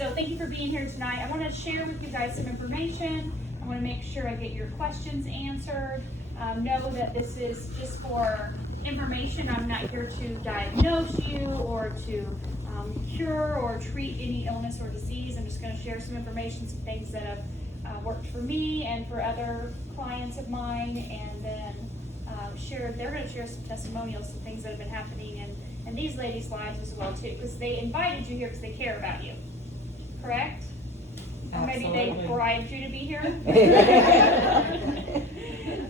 So thank you for being here tonight. I want to share with you guys some information. I want to make sure I get your questions answered. Know that this is just for information. I'm not here to diagnose you or to cure or treat any illness or disease. I'm just going to share some information, some things that have worked for me and for other clients of mine, and then they're going to share some testimonials, some things that have been happening in these ladies' lives as well too, because they invited you here because they care about you. Correct? Or maybe they bribed you to be here.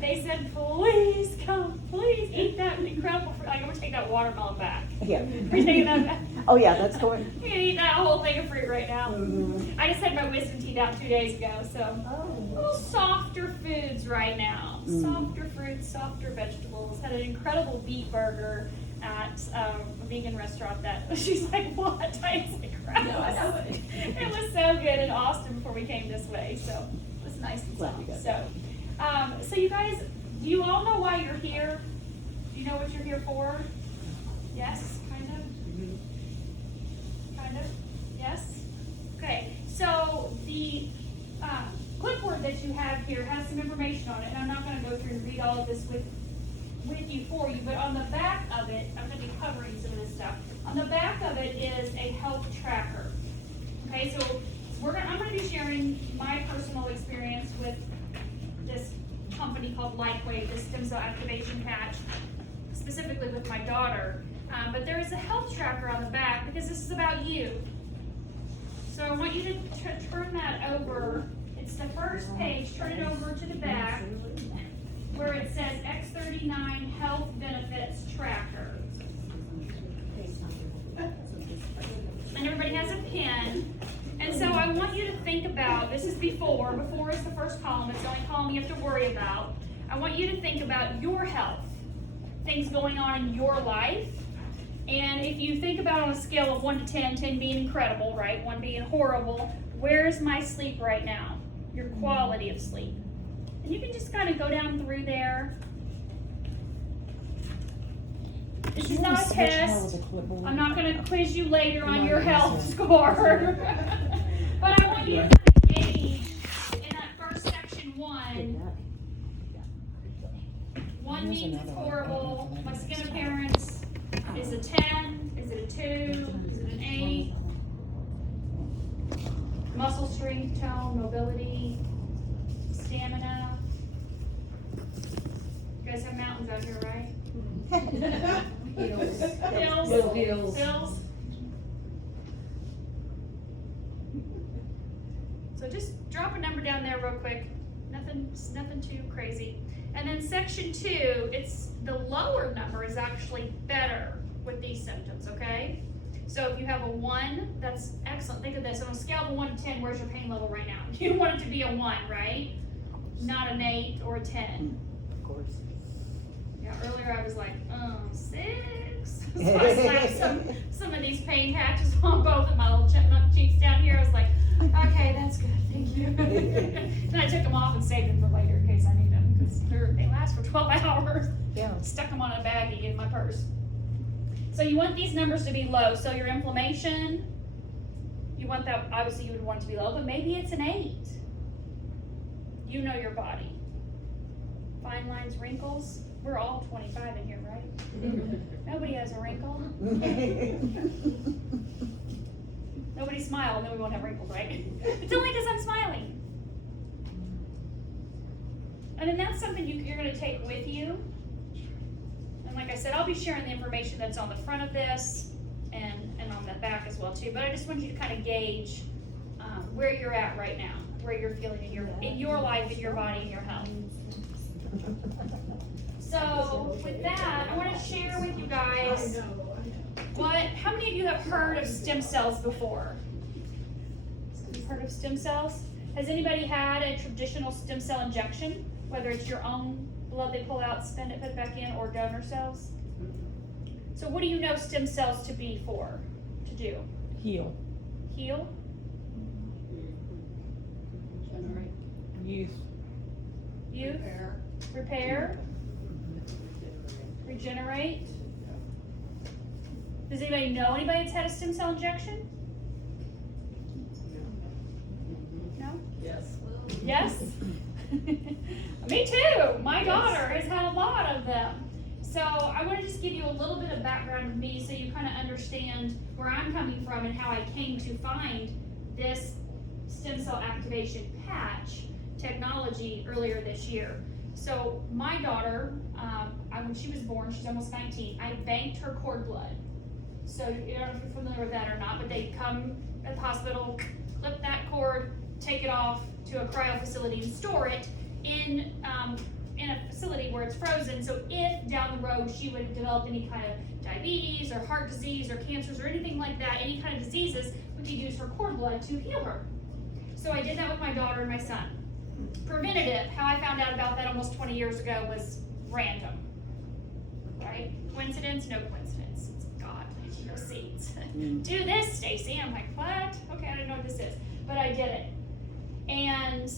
They said, please come, please eat that incredible fruit. I'm going to take that watermelon back. Yeah. We're taking that back. Oh yeah, that's going. You can eat that whole thing of fruit right now. Mm-hmm. I just had my wisdom teeth out 2 days ago, so a little softer foods right now. Softer fruits, softer vegetables. Had an incredible beet burger at a vegan restaurant that she's like, what? I was like, gross. No, I know it. It was so good in Austin before we came this way, so it was nice and soft. So you guys, do you all know why you're here? Do you know what you're here for? Yes, kind of? Kind of? Yes? Okay, so the clipboard that you have here has some information on it, and I'm not going to go through and read all of this with you for you, but on the back of it, I'm going to be covering some of this stuff. On the back of it is a health tracker. Okay, so I'm going to be sharing my personal experience with this company called Lifewave, this stem cell activation patch, specifically with my daughter. But there is a health tracker on the back because this is about you. So I want you to turn that over. It's the first page. Turn it over to the back where it says X39 Health Benefits Tracker. And everybody has a pen. And so I want you to think about, this is before is the first column, it's the only column you have to worry about. I want you to think about your health, things going on in your life. And if you think about on a scale of 1 to 10, 10 being incredible, right? 1 being horrible, where is my sleep right now? Your quality of sleep. And you can just kind of go down through there. This is not a test. I'm not going to quiz you later on your health score. But I want you to kind of gauge in that first section 1. 1 means it's horrible. My skin appearance is a 10. Is it a 2? Is it an 8? Muscle strength, tone, mobility, stamina. You guys have mountains out here, right? Hills. So just drop a number down there real quick. Nothing too crazy. And then section 2, it's the lower number is actually better with these symptoms, okay? So if you have a 1, that's excellent. Think of this. On a scale of 1 to 10, where's your pain level right now? You want it to be a 1, right? Not an 8 or a 10. Of course. Yeah, earlier I was like, 6. So I slapped some of these pain patches on both of my little chipmunk cheeks down here. I was like, okay, that's good, thank you. Then I took them off and saved them for later in case I need them, because they last for 12 hours. Yeah. Stuck them on a baggie in my purse. So you want these numbers to be low. So your inflammation, you want that, obviously you would want it to be low, but maybe it's an 8. You know your body. Fine lines, wrinkles. We're all 25 in here, right? Nobody has a wrinkle. Nobody smile, and then we won't have wrinkles, right? It's only because I'm smiling. And then that's something you're going to take with you. And like I said, I'll be sharing the information that's on the front of this and on the back as well too. But I just want you to kind of gauge where you're at right now, where you're feeling in your life, in your body, in your health. So with that, I want to share with you guys how many of you have heard of stem cells before? You've heard of stem cells? Has anybody had a traditional stem cell injection? Whether it's your own blood they pull out, spend it, put it back in, or donor cells? So what do you know stem cells to be for, to do? Heal. Heal? Generate. Youth. Repair? Regenerate? Does anybody know anybody that's had a stem cell injection? know? Yes. Yes? Me too. My daughter has had a lot of them. So I want to just give you a little bit of background of me so you kind of understand where I'm coming from and how I came to find this stem cell activation patch technology earlier this year. So my daughter, when she was born, she's almost 19, I banked her cord blood. So I don't know if you're familiar with that or not, but they come at the hospital, clip that cord, take it off to a cryo facility and store it in a facility where it's frozen. So if down the road she would develop any kind of diabetes or heart disease or cancers or anything like that, any kind of diseases, we could use her cord blood to heal her. So I did that with my daughter and my son. Preventative, how I found out about that almost 20 years ago was random, right? Coincidence? No coincidence. It's God planting those seeds. Do this, Stacy. I'm like, what? Okay, I don't know what this is, but I did it. And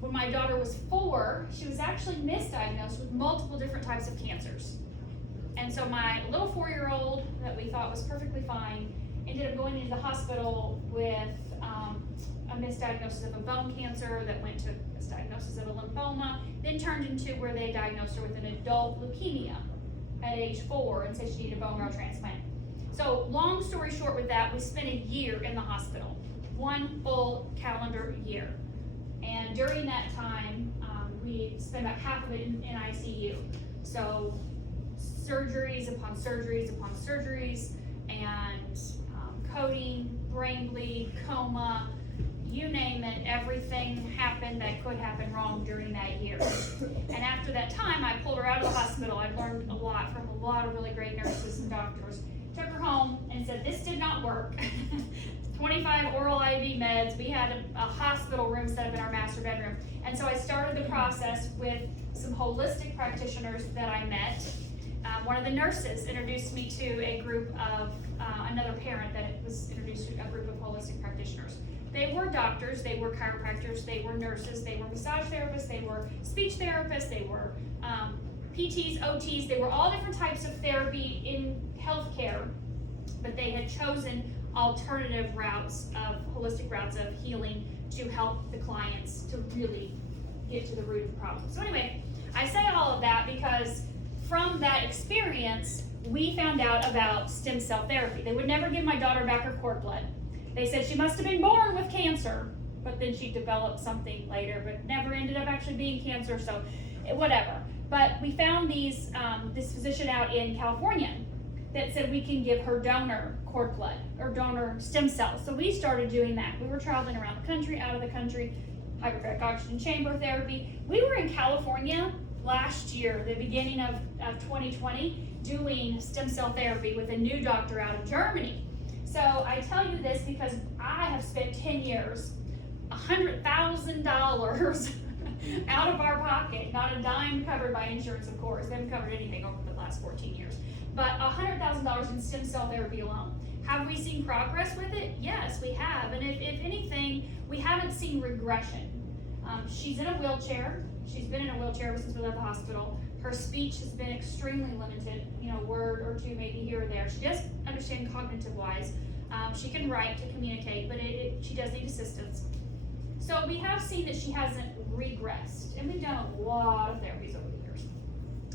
when my daughter was 4, she was actually misdiagnosed with multiple different types of cancers. And so my little 4-year-old that we thought was perfectly fine ended up going into the hospital with a misdiagnosis of a bone cancer that went to a misdiagnosis of a lymphoma, then turned into where they diagnosed her with an adult leukemia at age 4 and said she needed a bone marrow transplant. So long story short with that, we spent a year in the hospital, 1 full calendar year. And during that time, we spent about half of it in ICU. So surgeries upon surgeries upon surgeries, and coding, brain bleed, coma, you name it, everything happened that could happen wrong during that year. And after that time, I pulled her out of the hospital. I learned a lot from a lot of really great nurses and doctors. Took her home and said, this did not work. 25 oral IV meds. We had a hospital room set up in our master bedroom. And so I started the process with some holistic practitioners that I met. One of the nurses introduced me to a group of, another parent that was introduced to a group of holistic practitioners. They were doctors, they were chiropractors, they were nurses, they were massage therapists, they were speech therapists, they were PTs, OTs, they were all different types of therapy in healthcare, but they had chosen alternative routes of holistic routes of healing to help the clients to really get to the root of the problem. So anyway, I say all of that because from that experience, we found out about stem cell therapy. They would never give my daughter back her cord blood. They said she must have been born with cancer, but then she developed something later, but never ended up actually being cancer, so whatever. But we found this physician out in California that said we can give her donor cord blood or donor stem cells. So we started doing that. We were traveling around the country, out of the country, hyperbaric oxygen chamber therapy. We were in California last year, the beginning of 2020, doing stem cell therapy with a new doctor out of Germany. So I tell you this because I have spent 10 years, $100,000 out of our pocket, not a dime covered by insurance, of course. They haven't covered anything over the last 14 years, but $100,000 in stem cell therapy alone. Have we seen progress with it? Yes, we have. And if anything, we haven't seen regression. She's in a wheelchair. She's been in a wheelchair ever since we left the hospital. Her speech has been extremely limited, a word or two maybe here or there. She does understand cognitive-wise. She can write to communicate, but she does need assistance. So we have seen that she hasn't regressed, and we've done a lot of therapies over the years,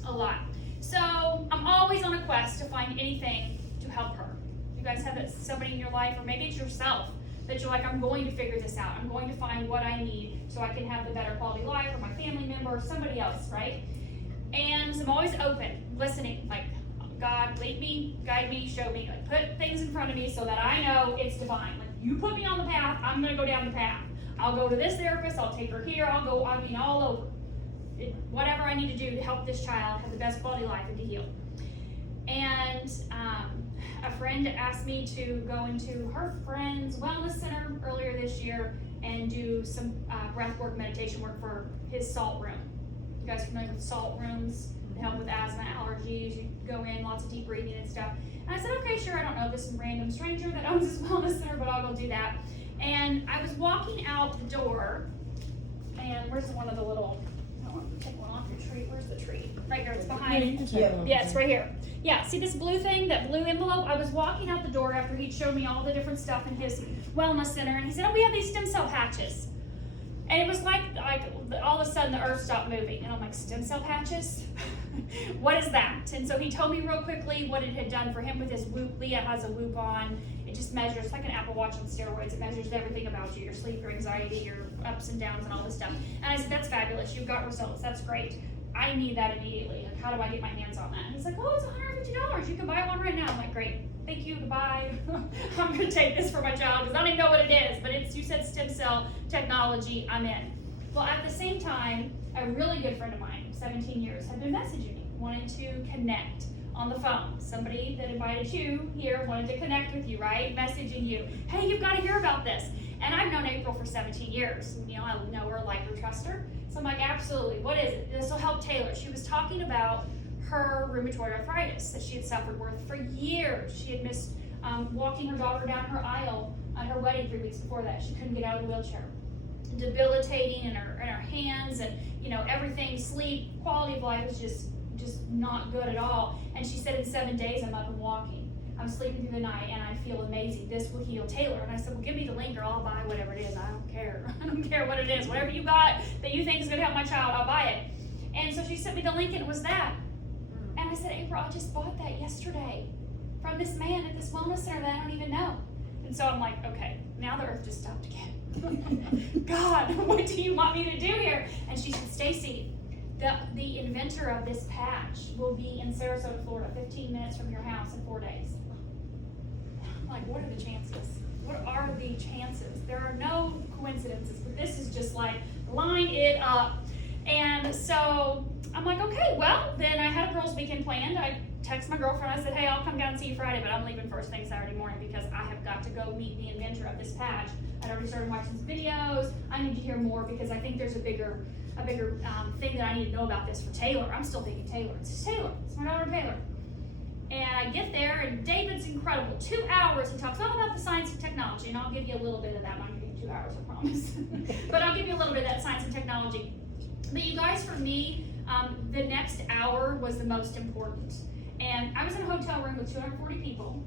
a lot. So I'm always on a quest to find anything to help her. You guys have somebody in your life, or maybe it's yourself, that you're like, I'm going to figure this out. I'm going to find what I need so I can have the better quality life, or my family member, or somebody else, right? And so I'm always open, listening, like, God, lead me, guide me, show me, like, put things in front of me so that I know it's divine. Like, you put me on the path, I'm gonna go down the path. I'll go to this therapist, I'll take her here, all over. Whatever I need to do to help this child have the best quality life and to heal. And a friend asked me to go into her friend's wellness center earlier this year and do some breath work, meditation work for his salt room. You guys familiar with salt rooms? They help with asthma, allergies. You go in, lots of deep breathing and stuff. And I said, okay, sure, I don't know this random stranger that owns this wellness center, but I'll go do that. And I was walking out the door, and where's one of the little, Oh, I'm take one off your tree. Where's the tree? Right here. It's Yeah, you behind. can take one. Yeah, it's right here. Yeah, see this blue thing, that blue envelope? I was walking out the door after he'd showed me all the different stuff in his wellness center, and he said, oh, we have these stem cell patches. And it was like all of a sudden the earth stopped moving. And I'm like, stem cell patches? What is that? And so he told me real quickly what it had done for him with his Whoop. Leah has a Whoop on. It just measures, it's like an Apple Watch on steroids. It measures everything about you, your sleep, your anxiety, your ups and downs and all this stuff. And I said, that's fabulous. You've got results. That's great. I need that immediately. Like, how do I get my hands on that? And he's like, oh, it's $150. You can buy one right now. I'm like, great. Thank you, goodbye. I'm gonna take this for my child because I don't even know what it is, but it's, you said stem cell technology, I'm in. Well, at the same time, a really good friend of mine, 17 years, had been messaging me, wanting to connect on the phone. Somebody that invited you here wanted to connect with you, right? Messaging you, hey, you've got to hear about this. And I've known April for 17 years. You know, I know her, like her, trust her. So I'm like, absolutely, what is it? This will help Taylor. She was talking about her rheumatoid arthritis that she had suffered with for years. She had missed walking her daughter down her aisle on her wedding 3 weeks before that. She couldn't get out of the wheelchair. Debilitating in her hands, and you know, everything, sleep, quality of life was just not good at all. And she said, in 7 days I'm up and walking. I'm sleeping through the night and I feel amazing. This will heal Taylor. And I said, well, give me the link or I'll buy whatever it is. I don't care. I don't care what it is. Whatever you got that you think is gonna help my child, I'll buy it. And so she sent me the link and it was that. And I said, April, I just bought that yesterday from this man at this wellness center that I don't even know. And so I'm like, okay, now the earth just stopped again. God, what do you want me to do here? And she said, Stacy, the inventor of this patch will be in Sarasota, Florida, 15 minutes from your house in 4 days. I'm like, what are the chances? What are the chances? There are no coincidences, but this is just like, line it up. And so I'm like, okay, well, then I had a girls' weekend planned. I texted my girlfriend. I said, hey, I'll come down and see you Friday, but I'm leaving first thing Saturday morning because I have got to go meet the inventor of this patch. I'd already started watching his videos. I need to hear more because I think there's a bigger thing that I need to know about this for Taylor. I'm still thinking Taylor. It's Taylor. It's my daughter Taylor. And I get there, and David's incredible. 2 hours, he talks all about the science and technology, and I'll give you a little bit of that. I'm not going to give you 2 hours, I promise. But I'll give you a little bit of that science and technology. But you guys, for me, the next hour was the most important. And I was in a hotel room with 240 people.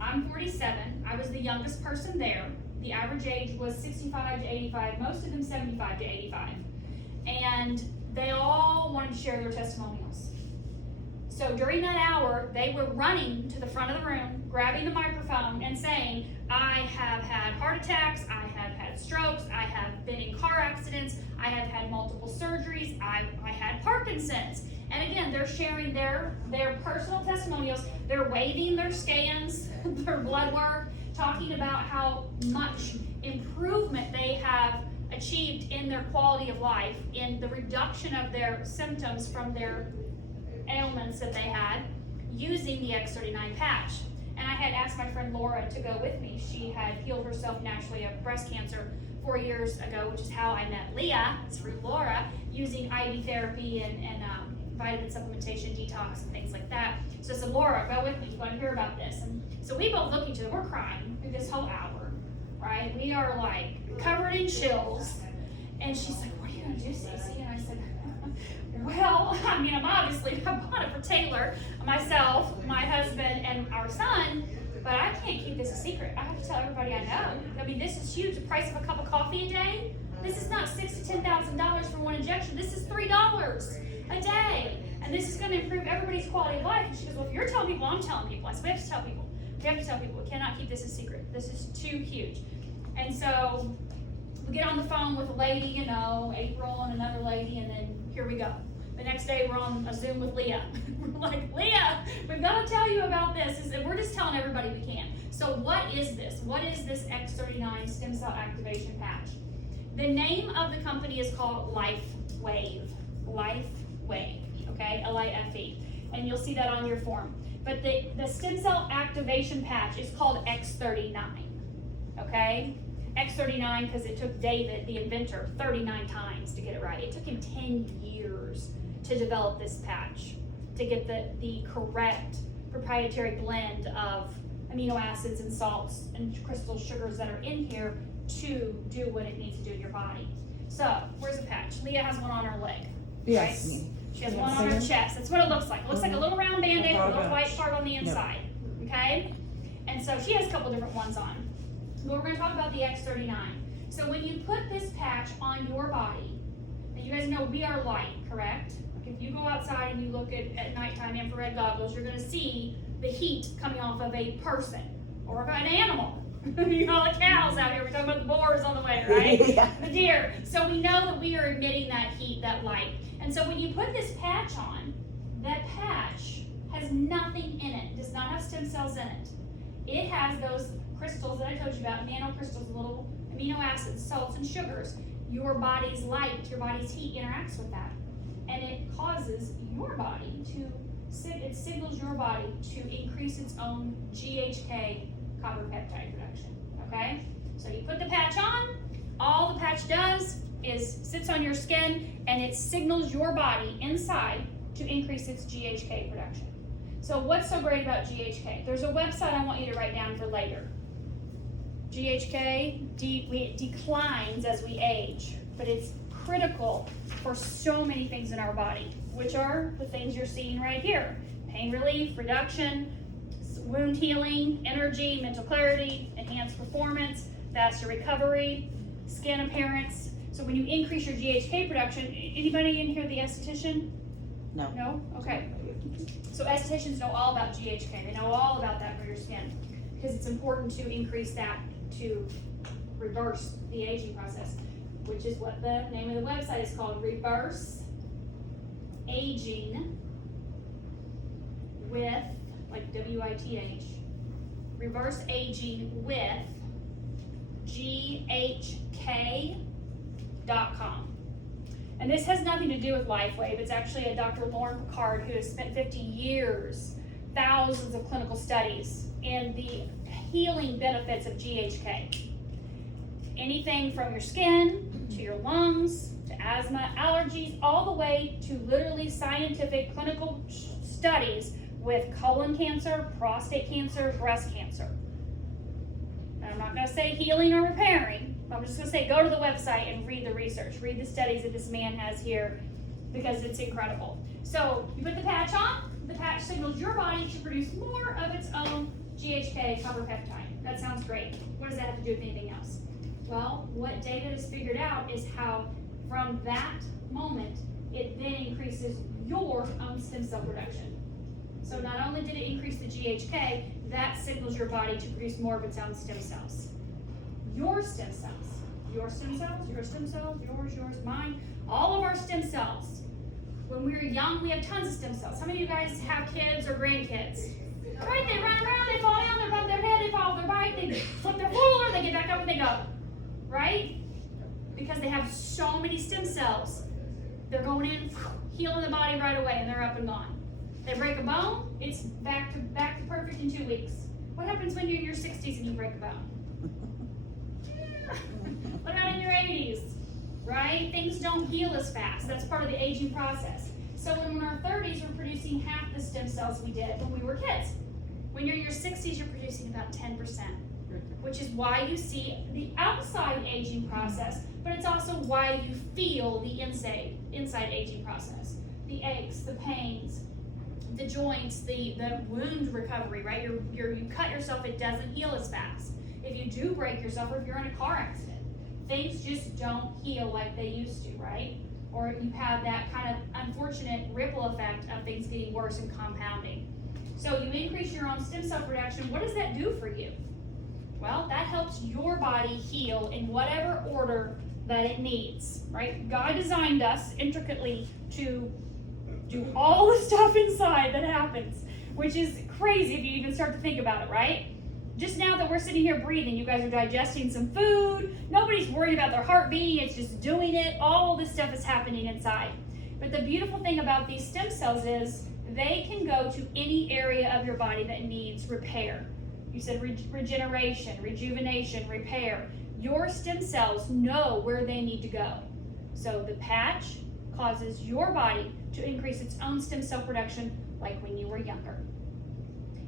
I'm 47. I was the youngest person there. The average age was 65 to 85, most of them 75 to 85. And they all wanted to share their testimonials. So during that hour, they were running to the front of the room, grabbing the microphone and saying, I have had heart attacks, I have had strokes, I have been in car accidents, I have had multiple surgeries, I had Parkinson's. And again, they're sharing their personal testimonials, they're waving their scans, their blood work, talking about how much improvement they have achieved in their quality of life, in the reduction of their symptoms from their ailments that they had using the X39 patch. And I had asked my friend Laura to go with me. She had healed herself naturally of breast cancer 4 years ago, which is how I met Leah, it's through Laura, using IV therapy and vitamin supplementation, detox, and things like that. So I said, Laura, go with me, you want to hear about this. And so we both look at each other, we're crying through this whole hour, right? We are like covered in chills. And she's like, what are you going to do, Stacey? And I said, well, I mean, I bought it for Taylor, myself, my husband, and our son, but I can't keep this a secret. I have to tell everybody I know. I mean, this is huge. The price of a cup of coffee a day, this is not $6,000 to $10,000 for one injection. This is $3 a day. And this is going to improve everybody's quality of life. And she goes, well, if you're telling people, I'm telling people. I said, we have to tell people. We have to tell people. We cannot keep this a secret. This is too huge. And so we get on the phone with a lady, you know, April and another lady, and then here we go. The next day we're on a Zoom with Leah. We're like, Leah, we've got to tell you about this. We're just telling everybody we can. So what is this? What is this X39 stem cell activation patch? The name of the company is called Lifewave. Lifewave, okay? L-I-F-E. And you'll see that on your form. But the stem cell activation patch is called X39, okay? X39 because it took David, the inventor, 39 times to get it right. It took him 10 years to develop this patch, to get the correct proprietary blend of amino acids and salts and crystal sugars that are in here to do what it needs to do in your body. So, where's the patch? Leah has one on her leg. Yes. right? She has Yeah, one on her so- chest. That's what it looks like. It looks like a little round Band-Aid with a little white gosh. part on the inside, okay? And so she has a couple different ones on. But we're gonna talk about the X39. So when you put this patch on your body, and you guys know we are light, correct? Like if you go outside and you look at nighttime infrared goggles, you're gonna see the heat coming off of a person or of an animal. You know, the cows out here, we're talking about the boars on the way, right? Yeah. The deer. So we know that we are emitting that heat, that light. And so when you put this patch on, that patch has nothing in it, does not have stem cells in it. It has those crystals that I told you about, nanocrystals, little amino acids, salts, and sugars. Your body's light, your body's heat interacts with that. And it causes your body it signals your body to increase its own GHK copper peptide production, okay? So you put the patch on, all the patch does is sits on your skin and it signals your body inside to increase its GHK production. So what's so great about GHK? There's a website I want you to write down for later. GHK declines as we age, but it's critical for so many things in our body, which are the things you're seeing right here. Pain relief, reduction, wound healing, energy, mental clarity, enhanced performance, faster recovery, skin appearance. So when you increase your GHK production, anybody in here the esthetician? No. No? Okay. So estheticians know all about GHK. They know all about that for your skin because it's important to increase that to reverse the aging process, which is what the name of the website is called, Reverse Aging with, like WITH, Reverse Aging with GHK.com. And this has nothing to do with Lifewave. It's actually a Dr. Lauren Picard who has spent 50 years, thousands of clinical studies in the healing benefits of GHK. Anything from your skin to your lungs to asthma, allergies, all the way to literally scientific clinical studies with colon cancer, prostate cancer, breast cancer. And I'm not going to say healing or repairing. I'm just going to say go to the website and read the research. Read the studies that this man has here because it's incredible. So you put the patch on. The patch signals your body to produce more of its own GHK copper peptide. That sounds great. What does that have to do with anything else? Well, what data has figured out is how from that moment, it then increases your own stem cell production. So not only did it increase the GHK, that signals your body to produce more of its own stem cells. Your stem cells, your stem cells, your stem cells, yours, mine, all of our stem cells. When we were young, we have tons of stem cells. How many of you guys have kids or grandkids? Right, they run around, they fall down, they bump their head, they fall off their bike, they flip their ruler, they get back up and they go. Right? Because they have so many stem cells. They're going in, healing the body right away, and they're up and gone. They break a bone, it's back to perfect in 2 weeks. What happens when you're in your 60s and you break a bone? What about in your 80s? Right? Things don't heal as fast. That's part of the aging process. So when we're in our 30s, we're producing half the stem cells we did when we were kids. When you're in your 60s, you're producing about 10%, which is why you see the outside aging process, but it's also why you feel the inside aging process. The aches, the pains, the joints, the wound recovery, right? You cut yourself, it doesn't heal as fast. If you do break yourself, or if you're in a car accident, things just don't heal like they used to, right? Or you have that kind of unfortunate ripple effect of things getting worse and compounding. So you increase your own stem cell production. What does that do for you? Well, that helps your body heal in whatever order that it needs, right? God designed us intricately to do all the stuff inside that happens, which is crazy if you even start to think about it, right? Just now that we're sitting here breathing, you guys are digesting some food. Nobody's worried about their heart beating. It's just doing it. All this stuff is happening inside. But the beautiful thing about these stem cells is they can go to any area of your body that needs repair. You said regeneration, rejuvenation, repair. Your stem cells know where they need to go. So the patch causes your body to increase its own stem cell production like when you were younger.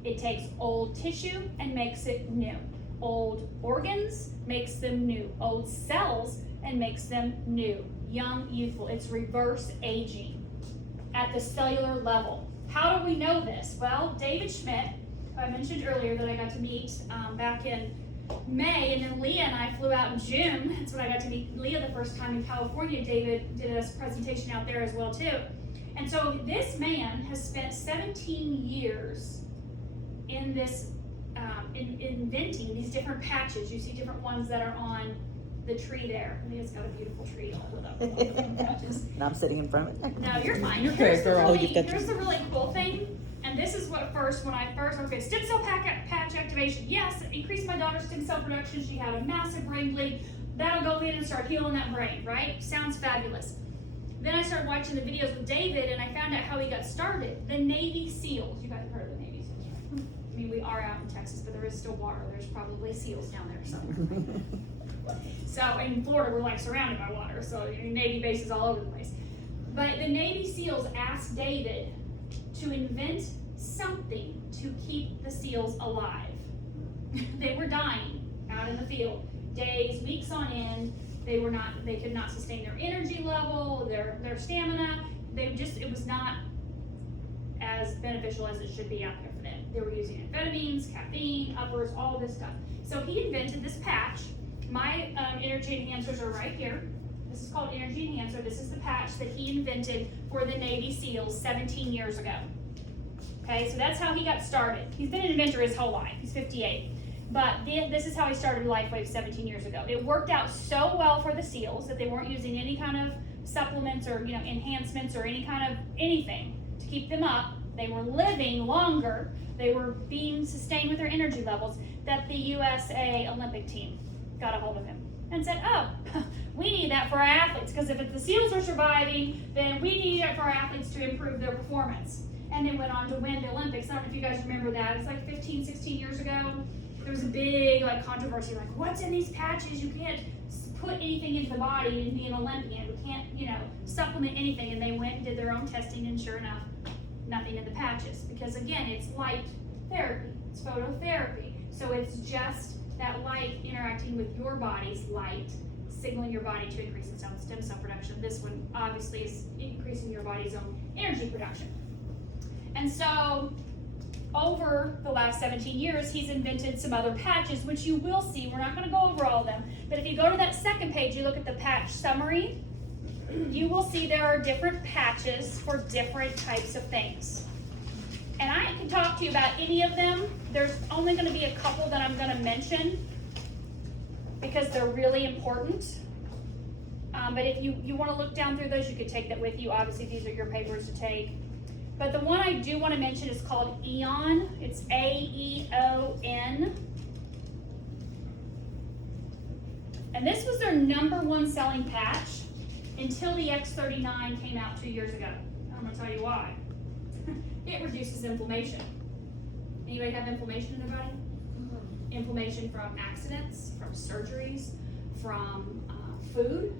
It takes old tissue and makes it new. Old organs makes them new. Old cells and makes them new. Young, youthful. It's reverse aging. at the cellular level. How do we know this? Well, David Schmidt, who I mentioned earlier that I got to meet back in May, and then Leah and I flew out in June. That's when I got to meet Leah the first time in California. David did a presentation out there as well too. And so this man has spent 17 years in this, in inventing these different patches. You see different ones that are on the tree there. Leah's got a beautiful tree all lit up with all different patches. And I'm sitting in front of it. No, you're fine. You're Here's good, the girl. really, You've got here's the really cool thing. And this is what okay, stem cell patch activation. Yes, it increased my daughter's stem cell production. She had a massive brain bleed. That'll go in and start healing that brain, right? Sounds fabulous. Then I started watching the videos with David, and I found out how he got started. The Navy SEALs. You guys have heard of the Navy SEAls, right? I mean, we are out in Texas, but there is still water. There's probably seals down there somewhere. So in Florida, we're like surrounded by water, so Navy bases all over the place. But the Navy SEALs asked David to invent something to keep the SEALs alive. They were dying out in the field, days, weeks on end. They could not sustain their energy level, their stamina. It was not as beneficial as it should be out there for them. They were using amphetamines, caffeine, uppers, all this stuff. So he invented this patch. My energy enhancers are right here. This is called Energy Enhancer. This is the patch that he invented for the Navy SEALs 17 years ago. Okay, so that's how he got started. He's been an inventor his whole life. He's 58. But this is how he started Lifewave 17 years ago. It worked out so well for the SEALs that they weren't using any kind of supplements or enhancements or any kind of anything to keep them up. They were living longer. They were being sustained with their energy levels, that the USA Olympic team got a hold of him and said, oh, we need that for our athletes, because if the SEALs are surviving, then we need it for our athletes to improve their performance. And they went on to win the Olympics. I don't know if you guys remember that. It's like 15, 16 years ago. There was a big controversy, like, what's in these patches? You can't put anything into the body and be an Olympian. We can't, supplement anything. And they went and did their own testing, and sure enough, nothing in the patches. Because again, it's light therapy. It's phototherapy. So it's just that light interacting with your body's light, signaling your body to increase its own stem cell production. This one obviously is increasing your body's own energy production. And so over the last 17 years, he's invented some other patches, which you will see. We're not going to go over all of them. But if you go to that second page, you look at the patch summary, you will see there are different patches for different types of things. And I can talk to you about any of them. There's only going to be a couple that I'm going to mention because they're really important. But if you want to look down through those, you could take that with you. Obviously, these are your papers to take. But the one I do want to mention is called Aeon. It's AEON. And this was their #1 selling patch until the X39 came out 2 years ago. I'm going to tell you why. It reduces inflammation. Anybody have inflammation in their body? Mm-hmm. Inflammation from accidents, from surgeries, from food,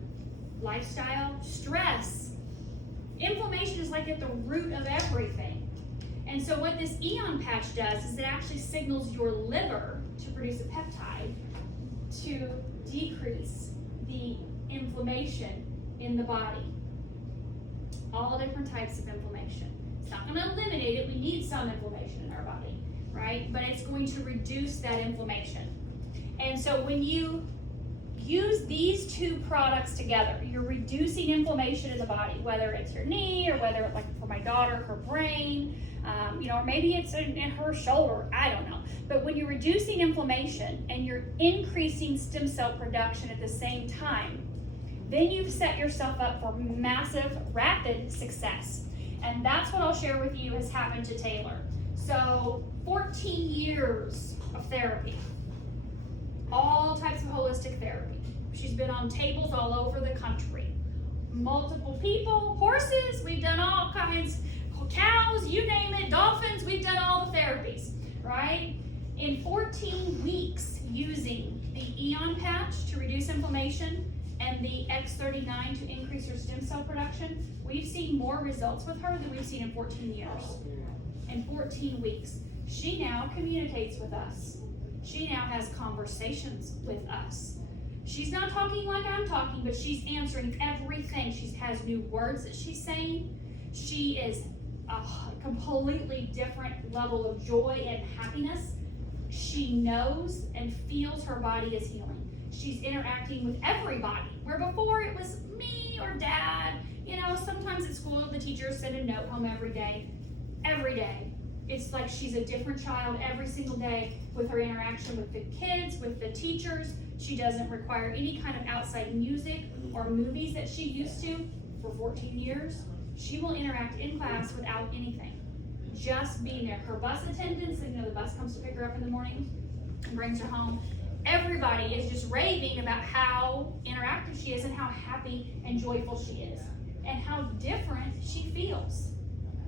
lifestyle, stress. Inflammation is like at the root of everything. And so what this Aeon patch does is it actually signals your liver to produce a peptide to decrease the inflammation in the body. All different types of inflammation. It's not going to eliminate it. We need some inflammation in our body, right? But it's going to reduce that inflammation. And so when you use these two products together, you're reducing inflammation in the body, whether it's your knee or whether, like for my daughter, her brain, or maybe it's in her shoulder, I don't know. But when you're reducing inflammation and you're increasing stem cell production at the same time, then you've set yourself up for massive, rapid success. And that's what I'll share with you has happened to Taylor. So 14 years of therapy, all types of holistic therapy. She's been on tables all over the country. Multiple people, horses, we've done all kinds, cows, you name it, dolphins, we've done all the therapies, right? In 14 weeks using the Aeon patch to reduce inflammation and the X39 to increase her stem cell production, we've seen more results with her than we've seen in 14 years. In 14 weeks. She now communicates with us. She now has conversations with us. She's not talking like I'm talking, but she's answering everything. She has new words that she's saying. She is a completely different level of joy and happiness. She knows and feels her body is healing. She's interacting with everybody, where before it was me or dad. You know, sometimes at school the teachers send a note home every day. Every day. It's like she's a different child every single day with her interaction with the kids, with the teachers. She doesn't require any kind of outside music or movies that she used to for 14 years. She will interact in class without anything. Just being there. Her bus attendants, and the bus comes to pick her up in the morning and brings her home. Everybody is just raving about how interactive she is and how happy and joyful she is and how different she feels.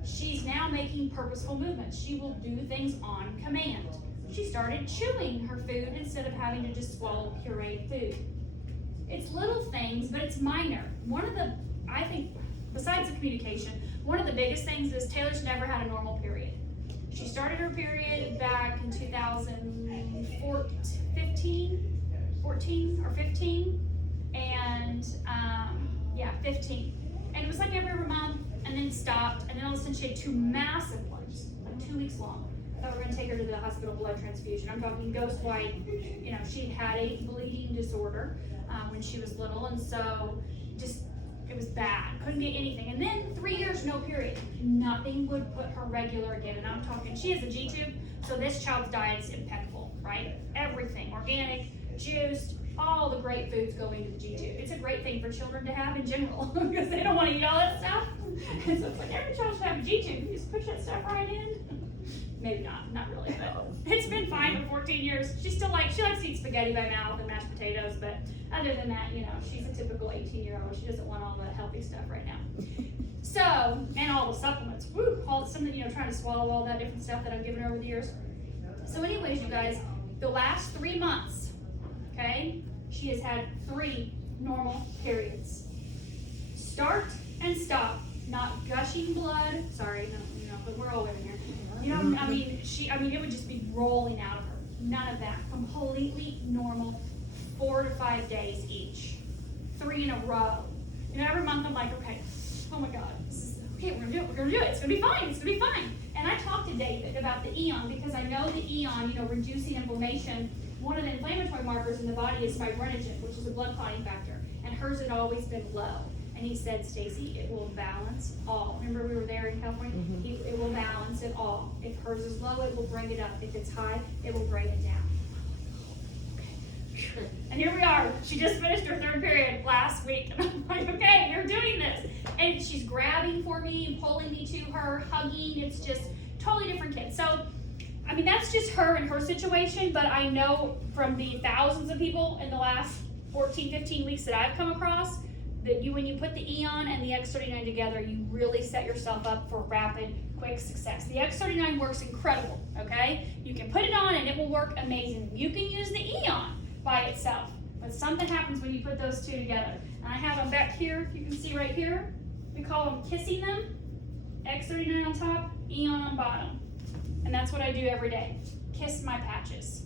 She's now making purposeful movements. She will do things on command. She started chewing her food instead of having to just swallow pureed food. It's little things, but it's minor. I think, besides the communication, one of the biggest things is Taylor's never had a normal period. She started her period back in 14 or 15, and 15. And it was like every month, and then stopped, and then all of a sudden she had 2 massive ones, like 2 weeks long. I thought we were going to take her to the hospital blood transfusion. I'm talking ghost white. She had a bleeding disorder when she was little, and so it was bad. Couldn't get anything. And then 3 years, no period. Nothing would put her regular again. And I'm talking, she has a G-tube, so this child's diet's impeccable, right? Everything, organic, juiced, all the great foods go into the G-tube. It's a great thing for children to have in general because they don't want to eat all that stuff. And so it's like every child should have a G-tube. You just push that stuff right in. Maybe not really, but it's been fine for 14 years. She likes to eat spaghetti by mouth and mashed potatoes, but other than that, she's a typical 18-year-old. She doesn't want all the healthy stuff right now. So, and all the supplements, trying to swallow all that different stuff that I've given her over the years. So anyways, you guys, the last 3 months, okay, she has had 3 normal periods. Start and stop, not gushing blood. Sorry, but we're all women here. It would just be rolling out of her. None of that. Completely normal, 4 to 5 days each. 3 in a row. Every month I'm like, okay, oh my God, we're gonna do it, it's gonna be fine, And I talked to David about the Eon because I know the Eon, reducing inflammation, one of the inflammatory markers in the body is fibrinogen, which is a blood clotting factor, and hers had always been low. And he said, Stacy, it will balance all. Remember we were there in California? Mm-hmm. It will balance it all. If hers is low, it will bring it up. If it's high, it will bring it down. Okay. And here we are. She just finished her 3rd period last week. And I'm like, okay, you're doing this. And she's grabbing for me and pulling me to her, hugging. It's just totally different kid. So, that's just her and her situation. But I know from the thousands of people in the last 14, 15 weeks that I've come across, that when you put the Eon and the X39 together, you really set yourself up for rapid, quick success. The X39 works incredible, okay? You can put it on and it will work amazing. You can use the Eon by itself, but something happens when you put those 2 together. And I have them back here, if you can see right here. We call them kissing them. X39 on top, Eon on bottom. And that's what I do every day. Kiss my patches.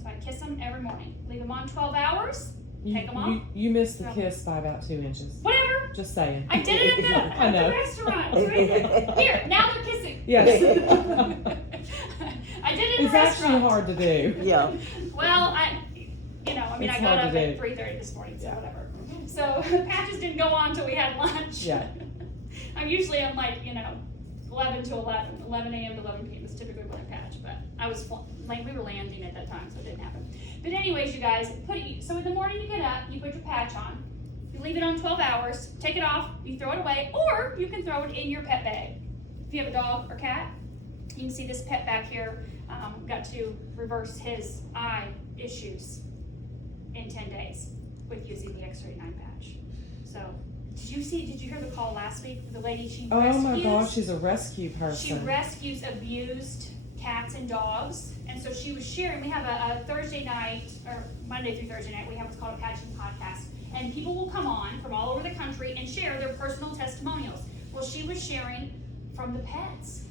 So I kiss them every morning. Leave them on 12 hours. Take them off. You missed the kiss by about 2 inches. Whatever. Just saying. I did it at the restaurant. Here, now they're kissing. Yes. I did it in the restaurant. It's actually hard to do. Yeah. Well, I got up at 3:30 this morning, so whatever. So patches didn't go on until we had lunch. Yeah. I'm 11 to 11 a.m. to 11 p.m. is typically when I patch, but we were landing at that time, so it didn't happen. But anyways, you guys, so in the morning you get up, you put your patch on, you leave it on 12 hours, take it off, you throw it away, or you can throw it in your pet bag. If you have a dog or cat, you can see this pet back here got to reverse his eye issues in 10 days with using the X39 patch. So, did you hear the call last week? The lady she rescues? Oh my gosh, she's a rescue person. She rescues abused cats and dogs. And so she was sharing, we have a Thursday night, or Monday through Thursday night, we have what's called a Patching Podcast. And people will come on from all over the country and share their personal testimonials. Well, she was sharing from the pets.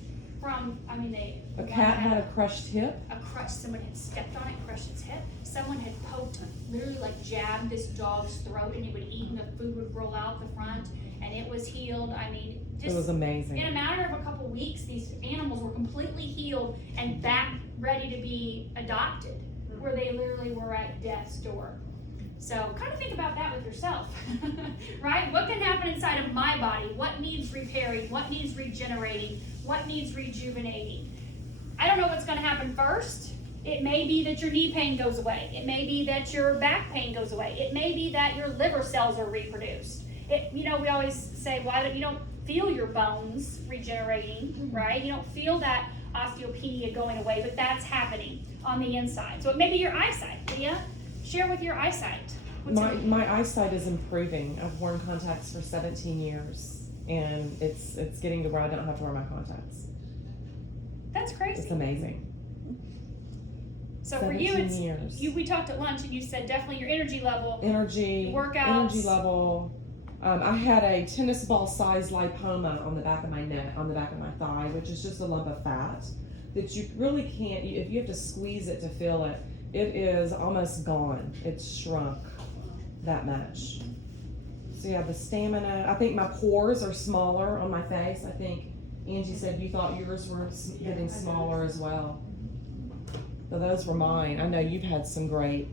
A cat had a crushed hip? Someone had stepped on it, crushed its hip. Someone had poked, literally jabbed this dog's throat, and it would eat and the food would roll out the front. and it was healed. I mean, It just was amazing. in a matter of a couple weeks, these animals were completely healed and back ready to be adopted, where they literally were at death's door. So kind of think about that with yourself, right? What can happen inside of my body? What needs repairing? What needs regenerating? What needs rejuvenating? I don't know what's going to happen first. It may be that your knee pain goes away. It may be that your back pain goes away. It may be that your liver cells are reproduced. We always say, you don't feel your bones regenerating, right? You don't feel that osteopenia going away, but that's happening on the inside. So it may be your eyesight. Leah, share with your eyesight. My eyesight is improving. I've worn contacts for 17 years, and it's getting to where I don't have to wear my contacts. That's crazy. It's amazing. So for you, it's years. we talked at lunch, and you said definitely your energy level, workouts, energy level. I had a tennis ball sized lipoma on the back of my neck, on the back of my thigh, which is just a lump of fat that you really can't. If you have to squeeze it to feel it, it is almost gone. It's shrunk that much. So yeah, the stamina. I think my pores are smaller on my face. I think Angie said you thought yours were getting smaller as well. So those were mine. I know you've had some great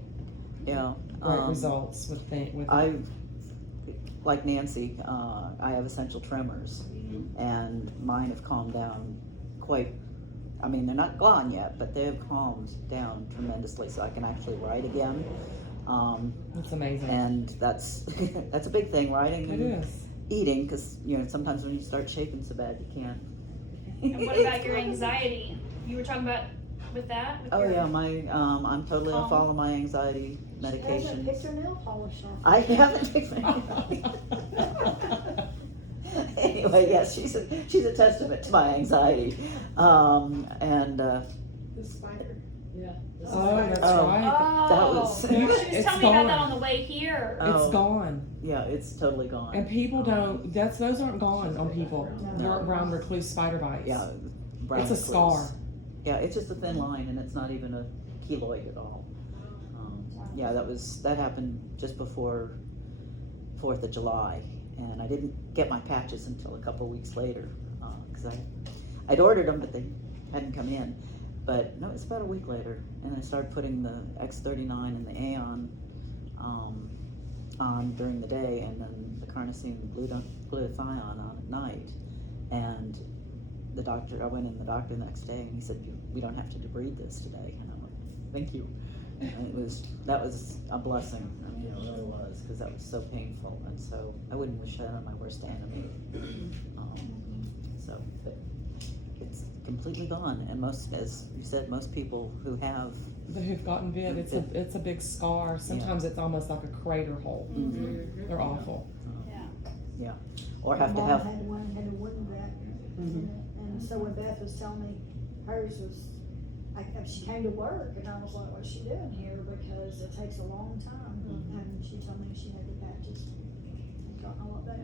results with like Nancy, I have essential tremors, and mine have calmed down quite. I mean, they're not gone yet, but they have calmed down tremendously, so I can actually write again. That's amazing. And that's that's a big thing, writing It and is. eating, because sometimes when you start shaking so bad, you can't. And what about your anxiety? You were talking about with that? With your I'm totally on follow my anxiety She hasn't medication. picked her nail polish off. I haven't picked my Anyway, yes, she's a testament to my anxiety. The spider. Yeah. Oh, that's Oh. right. That was- She was It's telling me about gone. that on the way here. Oh. It's gone. Yeah, it's totally gone. And people don't. Those aren't gone on people. No. Dark brown recluse spider bites. Yeah, brown It's a recluse. scar. Yeah, it's just a thin line, and it's not even a keloid at all. Yeah, that happened just before 4th of July, and I didn't get my patches until a couple of weeks later, because I'd ordered them, but they hadn't come in. But no, it's about a week later, and I started putting the X39 and the Aeon on during the day, and then the carnosine and glutathione on at night. And I went in the doctor the next day, and he said, "We don't have to debride this today." And I'm like, "Thank you." And that was a blessing. I mean, it really was, because that was so painful, and so I wouldn't wish that on my worst enemy. But it's completely gone, and as you said, most people who have Who've gotten bit, it's a big scar. Sometimes it's almost like a crater hole. Mm-hmm. They're awful. Yeah. or have to Mom have. had one, had a wooden vet, and so when Beth was telling me hers was, she came to work, and I was like, what's she doing here, because it takes a long time, and she told me she had the patches, and gotten a lot better.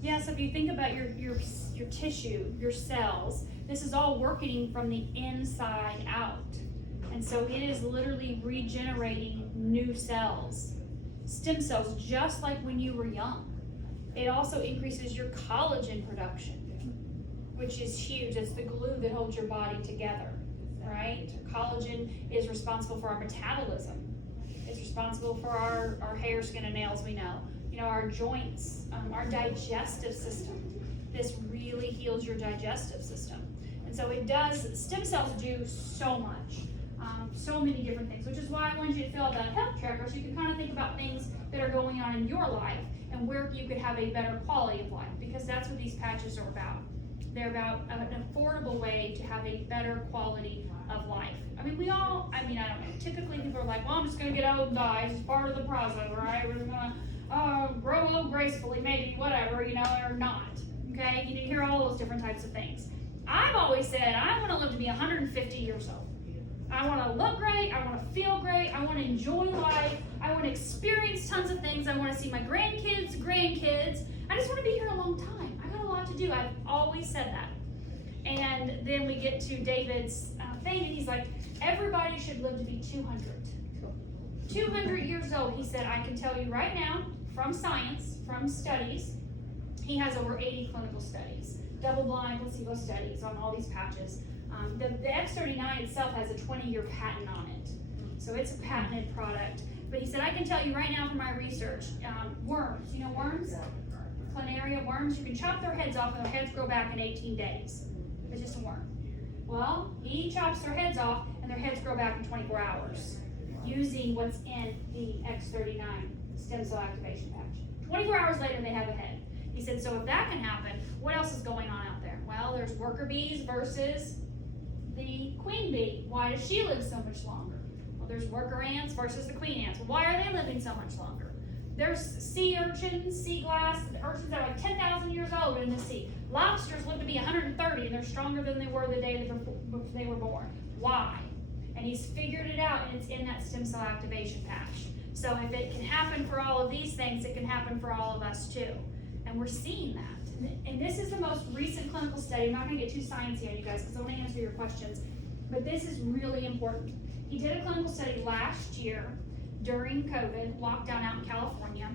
Yeah, so if you think about your tissue, your cells, this is all working from the inside out. And so it is literally regenerating new cells, stem cells, just like when you were young. It also increases your collagen production, which is huge. It's the glue that holds your body together, right? Collagen is responsible for our metabolism. It's responsible for our hair, skin, and nails, we know. Our joints, our digestive system. This really heals your digestive system. And so stem cells do so much, so many different things, which is why I wanted you to fill out that health tracker so you can kind of think about things that are going on in your life and where you could have a better quality of life, because that's what these patches are about. They're about an affordable way to have a better quality of life. I don't know, typically people are like, well, I'm just going to get old and die. It's part of the process, right? We're going to grow old gracefully, maybe, whatever, or not. Okay? You hear all those different types of things. I've always said I want to live to be 150 years old. I want to look great. I want to feel great. I want to enjoy life. I want to experience tons of things. I want to see my grandkids. I just want to be here a long time. I got a lot to do. I've always said that. And then we get to David's thing, and he's like, everybody should live to be 200. 200 years old. He said, I can tell you right now, from science, from studies, He has over 80 clinical studies, double-blind placebo studies on all these patches. The X39 itself has a 20-year patent on it, so it's a patented product. But he said, I can tell you right now from my research, worms, you know worms? Planaria worms, you can chop their heads off and their heads grow back in 18 days. It's just a worm. Well, he chops their heads off and their heads grow back in 24 hours using what's in the X39 stem cell activation patch. 24 hours later, they have a head. He said, so if that can happen, what else is going on out there? Well, there's worker bees versus the queen bee. Why does she live so much longer? Well, there's worker ants versus the queen ants. Well, why are they living so much longer? There's sea urchins, sea glass, urchins that are like 10,000 years old in the sea. Lobsters live to be 130 and they're stronger than they were the day that they were born. Why? And he's figured it out, and it's in that stem cell activation patch. So if it can happen for all of these things, it can happen for all of us too. And we're seeing that. And this is the most recent clinical study. I'm not going to get too sciencey on you guys because I want to answer your questions. But this is really important. He did a clinical study last year during COVID, lockdown out in California,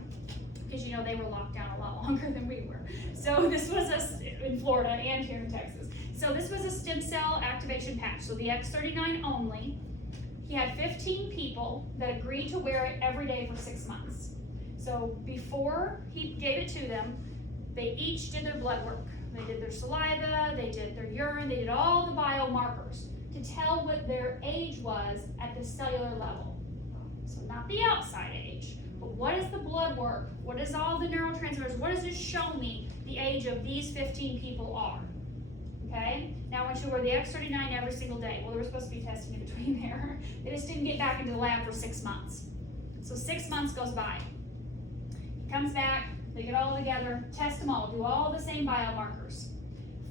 because you know they were locked down a lot longer than we were. So this was in Florida and here in Texas. So this was a stem cell activation patch, so the X39 only. He had 15 people that agreed to wear it every day for 6 months. So before he gave it to them, they each did their blood work. They did their saliva, they did their urine, they did all the biomarkers to tell what their age was at the cellular level. So not the outside age, but what is the blood work? What is all the neurotransmitters? What does this show me the age of these 15 people are? Okay? Now I want you to wear the X39 every single day. Well, there was supposed to be testing in between there. They just didn't get back into the lab for 6 months. So 6 months goes by. He comes back, they get all together, test them all, do all the same biomarkers.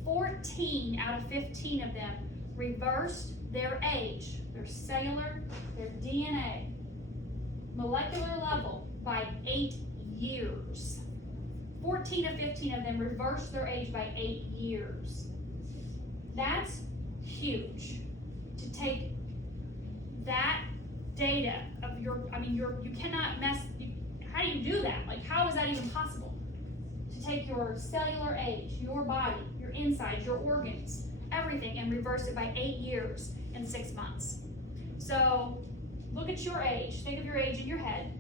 14 out of 15 of them reversed their age, their cellular, their DNA, molecular level by 8 years. 14 of 15 of them reversed their age by 8 years. That's huge. To take that data of you cannot how do you do that? Like, how is that even possible? To take your cellular age, your body, your insides, your organs, everything, and reverse it by 8 years in 6 months. So, look at your age. Think of your age in your head.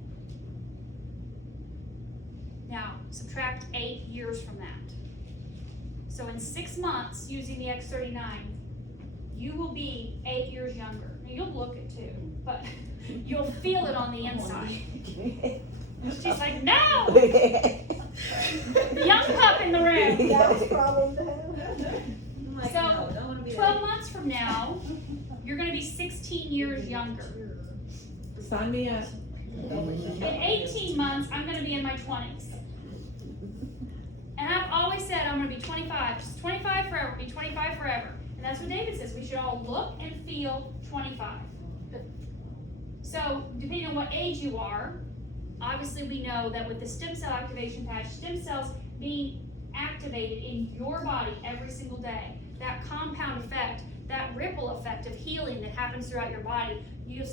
Now, subtract 8 years from that. So in 6 months, using the X39, you will be 8 years younger. Now, you'll look it too, but you'll feel it on the inside. She's like, no! The young pup in the room. That's a problem too. So, 12 months from now, you're going to be 16 years younger. Sign me up. In 18 months, I'm going to be in my 20s. And I've always said I'm going to be 25. Just 25 forever. Be 25 forever. And that's what David says. We should all look and feel 25. So, depending on what age you are, obviously we know that with the stem cell activation patch, stem cells being activated in your body every single day, that compound effect, that ripple effect of healing that happens throughout your body.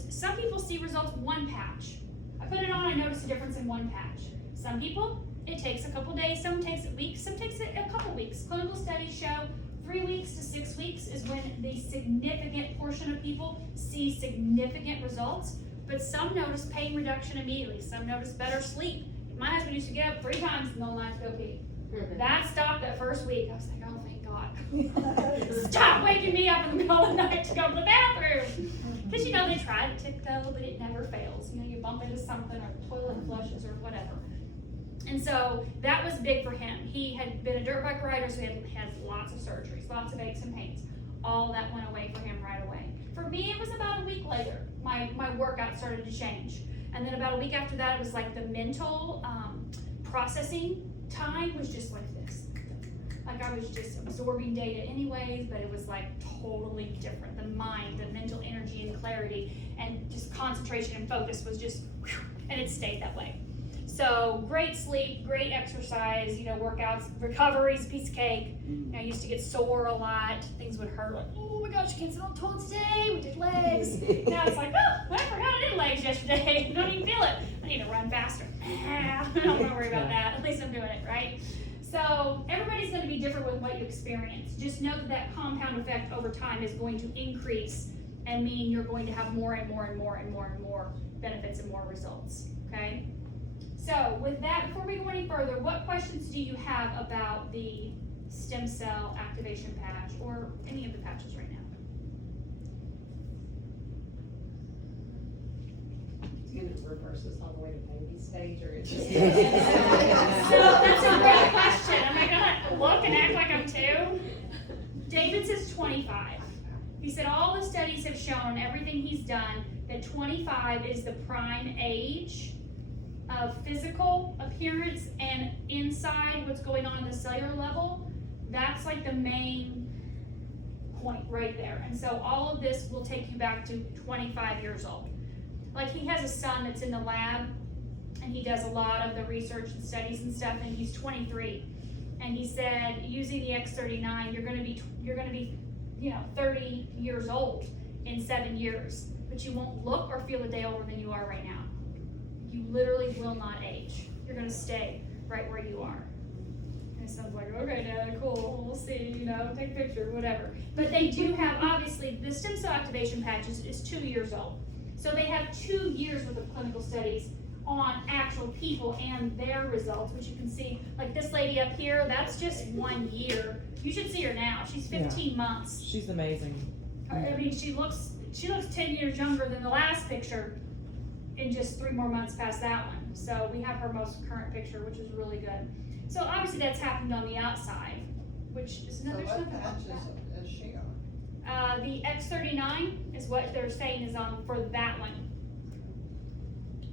Some people see results with one patch. I put it on, I noticed a difference in one patch. Some people, it takes a couple days, some takes it weeks, some takes it a couple weeks. Clinical studies show 3 weeks to 6 weeks is when the significant portion of people see significant results, but some notice pain reduction immediately. Some notice better sleep. My husband used to get up 3 times in the middle of the night to go pee. That stopped that first week. I was like, oh, thank God. Stop waking me up in the middle of the night to go to the bathroom. Because, they try to tiptoe, but it never fails. You bump into something or the toilet flushes or whatever. And so that was big for him. He had been a dirt bike rider, so he had lots of surgeries, lots of aches and pains. All that went away for him right away. For me, it was about a week later. My workout started to change. And then about a week after that, it was like the mental processing time was just like this. Like I was just absorbing data anyways, but it was like totally different. The mind, the mental energy and clarity and just concentration and focus was just, and it stayed that way. So great sleep, great exercise, workouts, recovery's a piece of cake. I used to get sore a lot. Things would hurt, like, oh my gosh, you can't sit on the toilet today. We did legs. Now it's like, oh, I forgot I did legs yesterday. I don't even feel it. I need to run faster. I don't want to worry about that. At least I'm doing it, right? So everybody's going to be different with what you experience. Just know that that compound effect over time is going to increase and mean you're going to have more and more and more and more and more benefits and more results, okay? So with that, before we go any further, what questions do you have about the stem cell activation patch or any of the patches right now? And it reverses all the way to baby stage, or it's just. So that's a great question. Am I gonna look and act like I'm two? David says 25. He said all the studies have shown, everything he's done, that 25 is the prime age of physical appearance and inside what's going on the cellular level. That's like the main point right there. And so all of this will take you back to 25 years old. Like he has a son that's in the lab and he does a lot of the research and studies and stuff, and he's 23. And he said using the X39, you're gonna be 30 years old in 7 years, but you won't look or feel a day older than you are right now. You literally will not age. You're gonna stay right where you are. And it sounds like, okay, Dad, cool, we'll see, take a picture, whatever. But they do have, obviously, the stem cell activation patch is 2 years old. So they have 2 years worth of clinical studies on actual people and their results, which you can see, like this lady up here, that's just 1 year. You should see her now. She's 15 months. She's amazing. I mean, she looks 10 years younger than the last picture in just 3 more months past that one. So we have her most current picture, which is really good. So obviously that's happened on the outside, which is another So stuff. what patch is she on? The X39 is what they're saying is on for that one.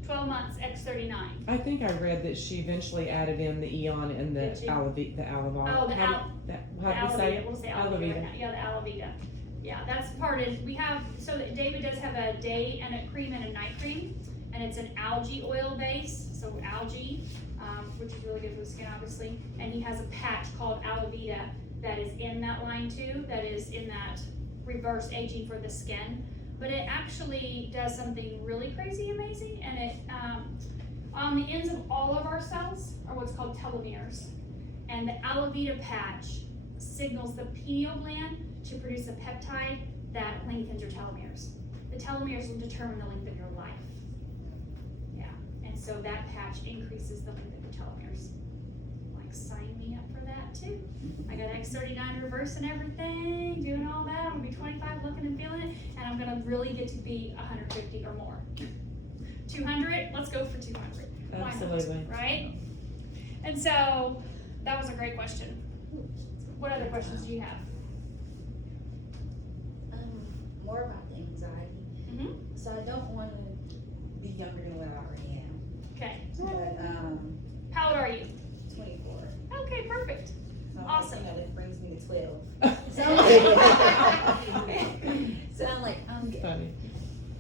12 months X39. I think I read that she eventually added in the Eon and the Did she? Alavita. Oh, the how do we say it? We'll say Alavita right now. Yeah, the Alavita. Yeah, that's part of, we have, so that David does have a day and a cream and a night cream, and it's an algae oil base, so algae, which is really good for the skin, obviously. And he has a patch called Alavita that is in that line too, that is in that reverse aging for the skin. But it actually does something really crazy amazing, and it, on the ends of all of our cells are what's called telomeres. And the Alavita patch signals the pineal gland to produce a peptide that lengthens your telomeres. The telomeres will determine the length of your life. Yeah, and so that patch increases the length of your telomeres. Like, sign me up for that too. I got X39 reverse and everything, doing all that. I'm gonna be 25 looking and feeling it, and I'm gonna really get to be 150 or more. 200, let's go for 200. Why not, Absolutely. right? And so, that was a great question. What other questions do you have? More about the anxiety. Mm-hmm. So I don't want to be younger than what I already am. Okay. But How old are you? 24. Okay, perfect. So Awesome. That brings me to 12. So I'm like, I'm good. Funny.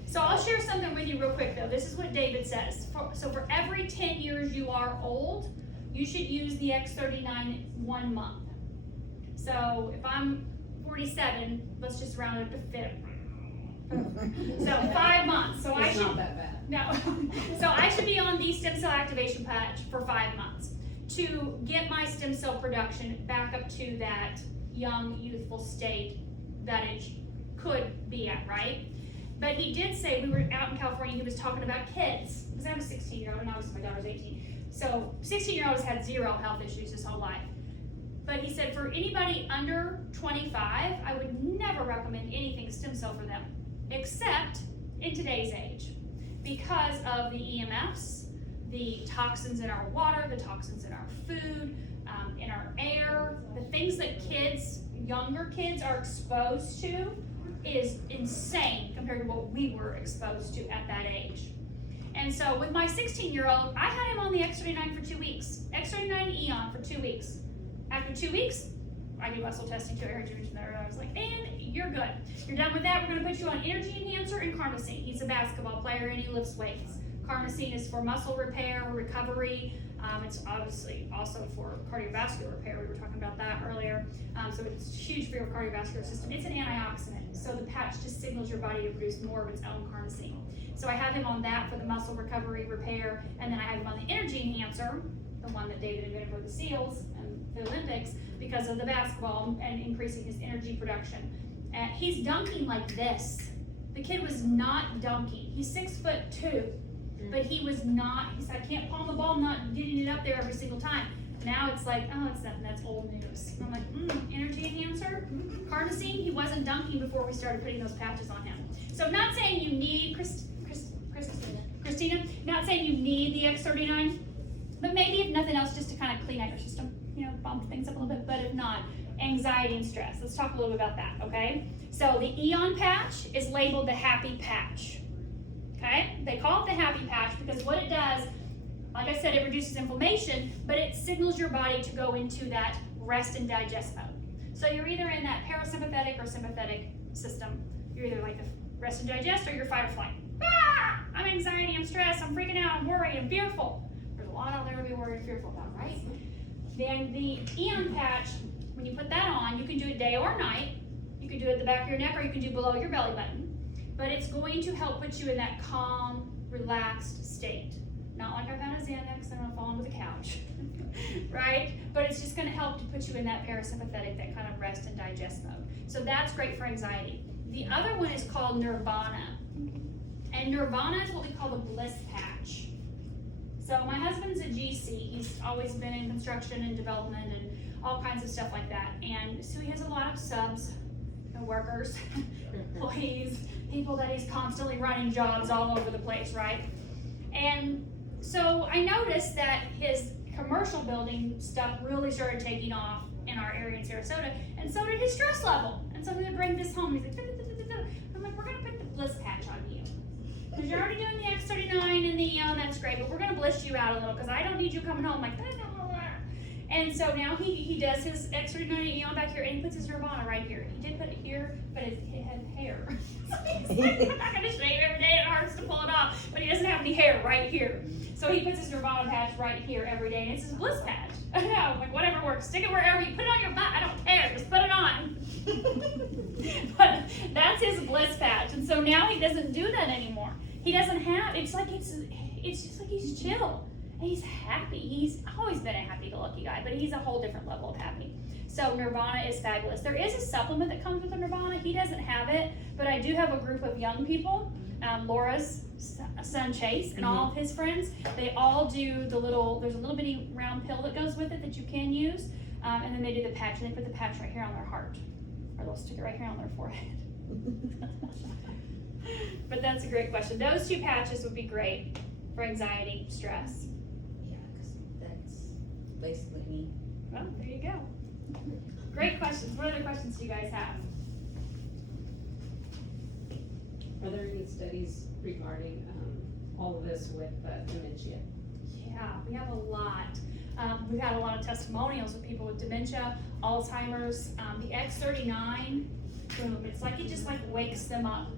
So I'll share something with you real quick though. This is what David says. So for every 10 years you are old, you should use the X39 1 month. So if I'm 47, let's just round it up to 50. So 5 months. So It's not that bad. No. So I should be on the stem cell activation patch for 5 months to get my stem cell production back up to that young, youthful state that it could be at, right? But he did say, we were out in California, he was talking about kids, because I have a 16-year-old and obviously my daughter's 18. So 16-year-olds had 0 health issues his whole life. But he said for anybody under 25, I would never recommend anything stem cell for them, except in today's age, because of the EMFs, the toxins in our water, the toxins in our food, in our air, the things that kids, younger kids are exposed to is insane compared to what we were exposed to at that age. And so with my 16-year-old, I had him on the X39 for 2 weeks, X39 Eon for 2 weeks. After 2 weeks, I do muscle testing too. I heard you mention that, and I was like, and you're good. You're done with that. We're gonna put you on energy enhancer and carnosine. He's a basketball player and he lifts weights. Carnosine is for muscle repair, recovery. It's obviously also for cardiovascular repair. We were talking about that earlier. So it's huge for your cardiovascular system. It's an antioxidant. So the patch just signals your body to produce more of its own carnosine. So I have him on that for the muscle recovery, repair, and then I have him on the energy enhancer the one that David invented for the SEALs and the Olympics, because of the basketball and increasing his energy production. And he's dunking like this. The kid was not dunking. He's 6'2", but he was not. He said, I can't palm the ball, I'm not getting it up there every single time. Now it's like, oh, it's nothing, that's old news. And I'm like, energy enhancer, carnosine. He wasn't dunking before we started putting those patches on him. So I'm not saying you need, Christina, not saying you need the X39, but maybe if nothing else, just to kind of clean out your system, bump things up a little bit, but if not, anxiety and stress. Let's talk a little bit about that, okay? So the Eon patch is labeled the happy patch, okay? They call it the happy patch because what it does, like I said, it reduces inflammation, but it signals your body to go into that rest and digest mode. So you're either in that parasympathetic or sympathetic system. You're either like the rest and digest or your fight or flight. Ah! I'm anxiety, I'm stressed, I'm freaking out, I'm worried, I'm fearful. There's a lot out there to be worried and fearful about, right? Then the Eon patch, when you put that on, you can do it day or night. You can do it at the back of your neck or you can do below your belly button. But it's going to help put you in that calm, relaxed state. Not like I've had a Xanax and I'm gonna fall onto the couch, right? But it's just gonna help to put you in that parasympathetic, that kind of rest and digest mode. So that's great for anxiety. The other one is called Nirvana. And Nirvana is what we call the bliss patch. So my husband's a GC. He's always been in construction and development and all kinds of stuff like that. And so he has a lot of subs, workers, employees, people that he's constantly running jobs all over the place, right? And so I noticed that his commercial building stuff really started taking off in our area in Sarasota, and so did his stress level. And so he would bring this home. He's like, I'm like, we're gonna put the bliss patch on you. Because you're already doing the X39 and the Eon, that's great, but we're gonna bliss you out a little because I don't need you coming home like that. And so now he does his X39 Eon back here and he puts his Nirvana right here. He did put it here, but it had hair. So he's like, I'm not gonna shave every day, it hurts to pull it off, but he doesn't have any hair right here. So he puts his Nirvana patch right here every day, and it's his bliss patch. I know, like whatever works. Stick it wherever you put it on your butt, I don't care, just put it on. But that's his bliss patch, and so now he doesn't do that anymore. He doesn't have, it's just like he's chill. And he's happy. He's always been a happy-go-lucky guy, but he's a whole different level of happy. So Nirvana is fabulous. There is a supplement that comes with the Nirvana. He doesn't have it, but I do have a group of young people. Laura's son Chase and all of his friends, they all do there's a little bitty round pill that goes with it that you can use, and then they do the patch, and they put the patch right here on their heart, or they'll stick it right here on their forehead. But that's a great question. Those two patches would be great for anxiety, stress. Yeah, because that's basically me. Well, there you go. Great questions. What other questions do you guys have? Are there any studies regarding all of this with dementia? Yeah, we have a lot. We've had a lot of testimonials with people with dementia, Alzheimer's, the X39, boom, it's like it just like wakes them up.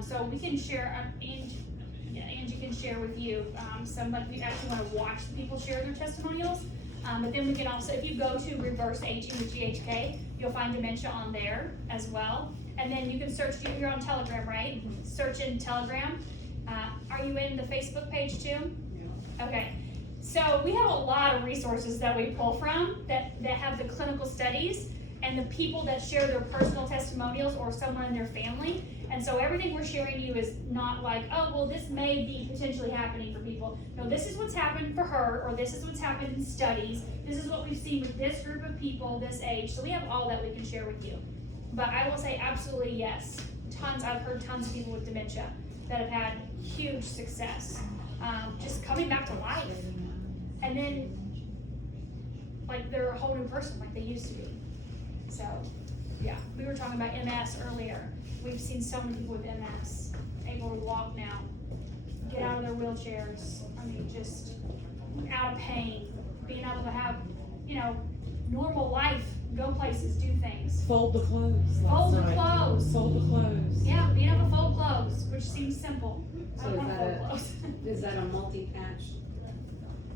So we can share, Angie can share with you some, like, if you actually want to watch the people share their testimonials. But then we can also, if you go to Reverse Aging with GHK, you'll find dementia on there as well. And then you can search, you're on Telegram, right? Mm-hmm. Search in Telegram. Are you in the Facebook page too? Yeah. Okay. So we have a lot of resources that we pull from that have the clinical studies and the people that share their personal testimonials or someone in their family. And so everything we're sharing you is not like, oh, well, this may be potentially happening for people. No, this is what's happened for her, or this is what's happened in studies. This is what we've seen with this group of people, this age. So we have all that we can share with you. But I will say absolutely yes. I've heard tons of people with dementia that have had huge success. Just coming back to life. And then, like, they're a whole new person like they used to be. So, yeah, we were talking about MS earlier. We've seen so many people with MS able to walk now, get out of their wheelchairs. I mean, just out of pain, being able to have, normal life, go places, do things. Fold the clothes. Fold the clothes. Fold the clothes. Yeah, being able to fold clothes, which seems simple. I So don't want to fold clothes. is that a multi-patch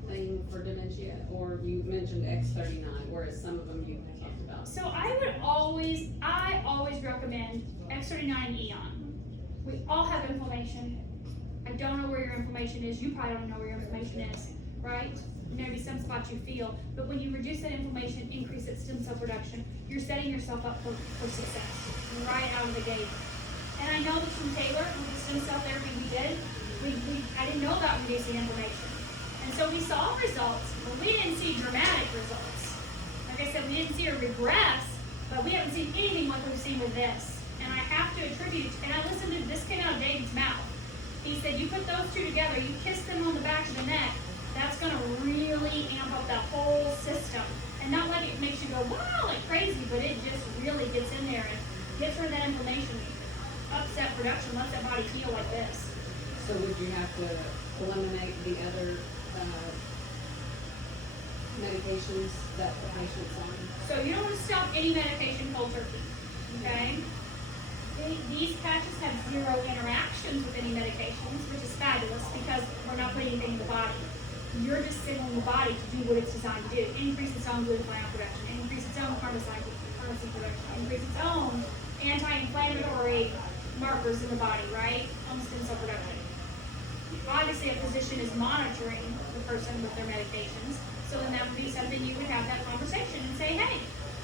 thing for dementia? Or you mentioned X39, whereas some of them you talked about. So I always recommend X39 and Eon. We all have inflammation. I don't know where your inflammation is. You probably don't know where your inflammation is. right? And there'll be some spots you feel, but when you reduce that inflammation, increase that stem cell production, you're setting yourself up for success right out of the gate. And I know that from Taylor, with the stem cell therapy we did, I didn't know about reducing inflammation. And so we saw results, but we didn't see dramatic results. Like I said, we didn't see her regress, but we haven't seen anything like we've seen with this. And I have to attribute, and I listened to, this came out of David's mouth. He said, you put those two together, you kiss them on the back of the neck, that's gonna really amp up that whole system. And not like it makes you go, wow, like crazy, but it just really gets in there and gets rid of that inflammation, ups that production, lets that body heal like this. So would you have to eliminate the other, medications that the patient's on? So you don't want to stop any medication cold turkey, okay? These patches have zero interactions with any medications, which is fabulous because we're not putting anything in the body. You're just signaling the body to do what it's designed to do. Increase its own glutathione production, increase its own carnosine production, increase its own anti-inflammatory markers in the body, right? On stem cell production. Obviously, a physician is monitoring the person with their medications, so then that would be something you would have that conversation and say, hey,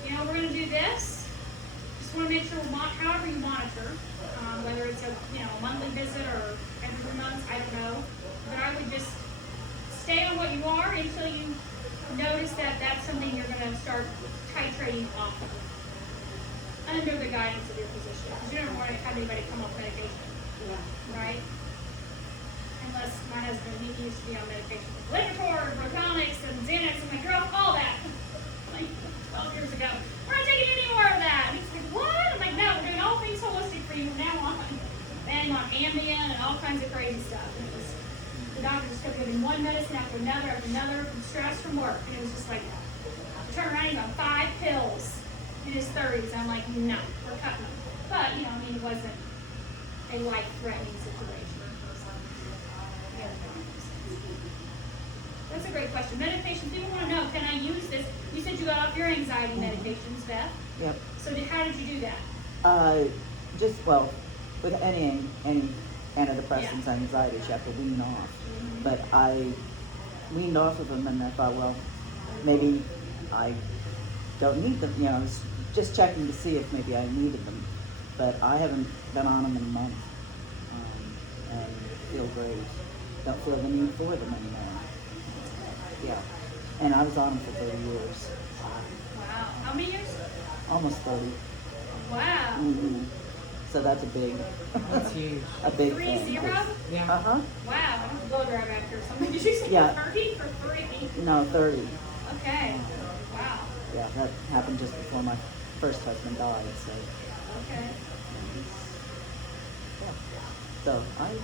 you know, we're going to do this. Just want to make sure however you monitor, whether it's a monthly visit or every 3 months, I don't know. But I would just stay on what you are until you notice that that's something you're going to start titrating off of, under the guidance of your physician. Because you don't want to have anybody come off medication, right? Unless my husband, he used to be on medication with Lipitor, Protonix, and Xanax, and my girl, all that. Like 12 years ago. We're not taking any more of that. And he's like, what? I'm like, no, we're doing all things holistic for you from now on. And on Ambien and all kinds of crazy stuff. And it was, the doctor just kept giving one medicine after another, from stress from work. And it was just like, turn around, he's on 5 pills in his 30s. I'm like, no, we're cutting them. But, I mean, it wasn't a life-threatening situation. That's a great question. Medications, people want to know, can I use this? You said you got off your anxiety medications, Beth. Yep. So how did you do that? With any antidepressants, anxieties, you have to wean off. But I weaned off of them and I thought, well, maybe I don't need them. I was just checking to see if maybe I needed them. But I haven't been on them in a month and feel great. Don't feel the need for them anymore. Yeah. And I was on them for 30 years. Wow. How many years? Almost 30. Wow. Mm-hmm. So that's That's huge. a big 3 thing. 0? Yeah. Uh-huh. Wow. I'm blow dry back here. Something. Did you say Yeah. 30 or 3? No, 30. Okay. Wow. Yeah, that happened just before my first husband died, so. Okay. Yeah. So I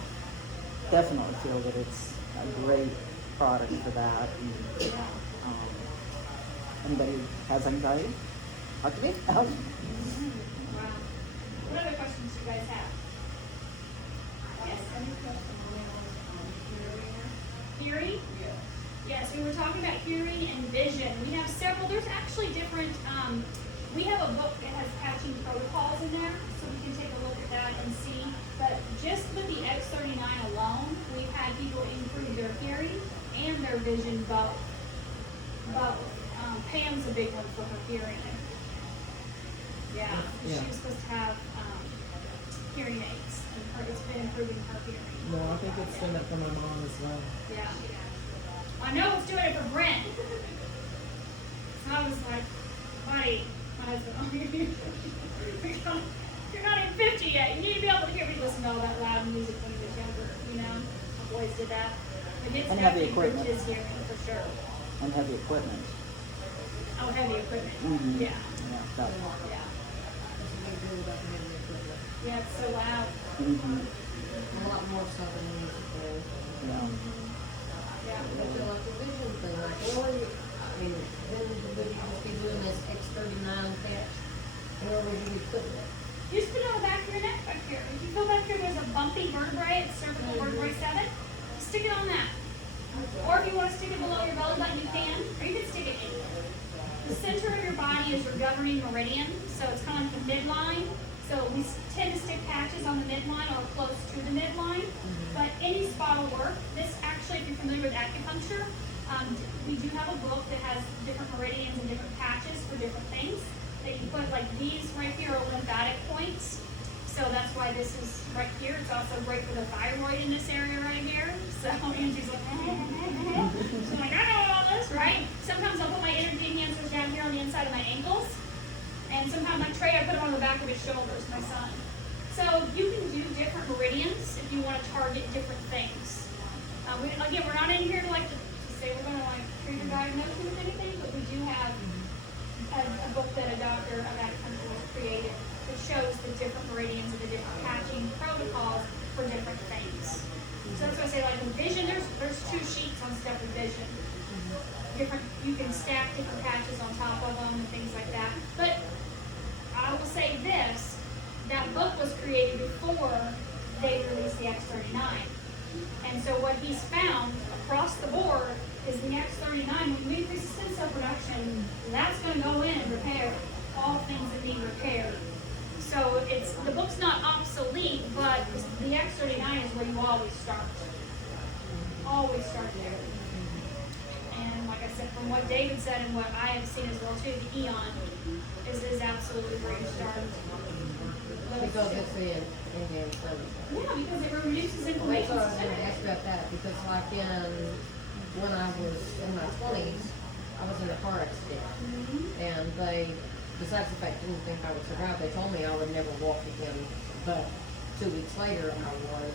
definitely feel that it's a great product for that. And, Yeah. anybody who has anxiety, talk to me. Wow. What other questions do you guys have? Yes. Hearing? Yes, we were talking about hearing and vision. We have several, there's actually different, we have a book that has patching protocols in there, so we can take a look at that and see. But just with the X39 alone, we've had people improve their hearing and their vision both. Pam's a big one for her hearing. Yeah, Yeah. she was supposed to have hearing aids, and it's been improving her hearing. No, I think it's done that for my mom as well. Yeah. I know it's doing it for Brent. So I was like, buddy, my husband, you're not even 50 yet. You need to be able to hear me listen to all that loud music when he was younger, My boys did that. But it's And heavy definitely improved equipment. his hearing for sure. And heavy equipment. Oh, heavy equipment. Mm-hmm. Yeah. Yeah, that. Yeah. Yeah, it's so loud. Mm-hmm. A lot more stuff than we used to do. Yeah. Yeah. But you're like the vision thing, like, really, then would you just be doing this X39 patch? Where would you be putting it? You just put it on the back of your neck back here. If you go back here, there's a bumpy vertebrae, it's cervical vertebrae 7. Stick it on that. Or if you want to stick it below your belly button, you can. Or you can stick it anywhere. The center of your body is your governing meridian, so it's kind of like the midline. So we tend to stick patches on the midline or close to the midline. But any spot will work. This actually, if you're familiar with acupuncture, We do have a book that has different meridians and different patches for different things that you put, like these right here are lymphatic points. So that's why this is right here. It's also great for the thyroid in this area right here. So Angie's like, so I'm like, I know all this, right? Sometimes I'll put my energy enhancers down here on the inside of my ankles. And sometimes like Trey, I put them on the back of his shoulders, my son. So you can do different meridians if you want to target different things. Again, we're not in here to like to say we're going to like treat or diagnose you with anything, but we do have a book that a doctor of acupuncture has created that shows the different meridians and the different patching protocols for different things. So that's why I say like in vision, there's 2 sheets on step with vision. Different, you can stack different patches on top of them and things like that. But I will say this, that book was created before they released the X39. And so what he's found across the board is the X39, when we increase the stem cell production, that's going to go in and repair all things that need repaired. So the book's not obsolete, but the X39 is where you always start. Always start there. And like I said, from what David said and what I have seen as well too, the Eon is absolutely where you start. Because it's the Indian Sun. Yeah, because it reduces That's inflammation. what I was gonna ask about that, because like when I was in my 20s, I was in a car accident. And they, besides the fact they didn't think I would survive, they told me I would never walk again. But 2 weeks later, I was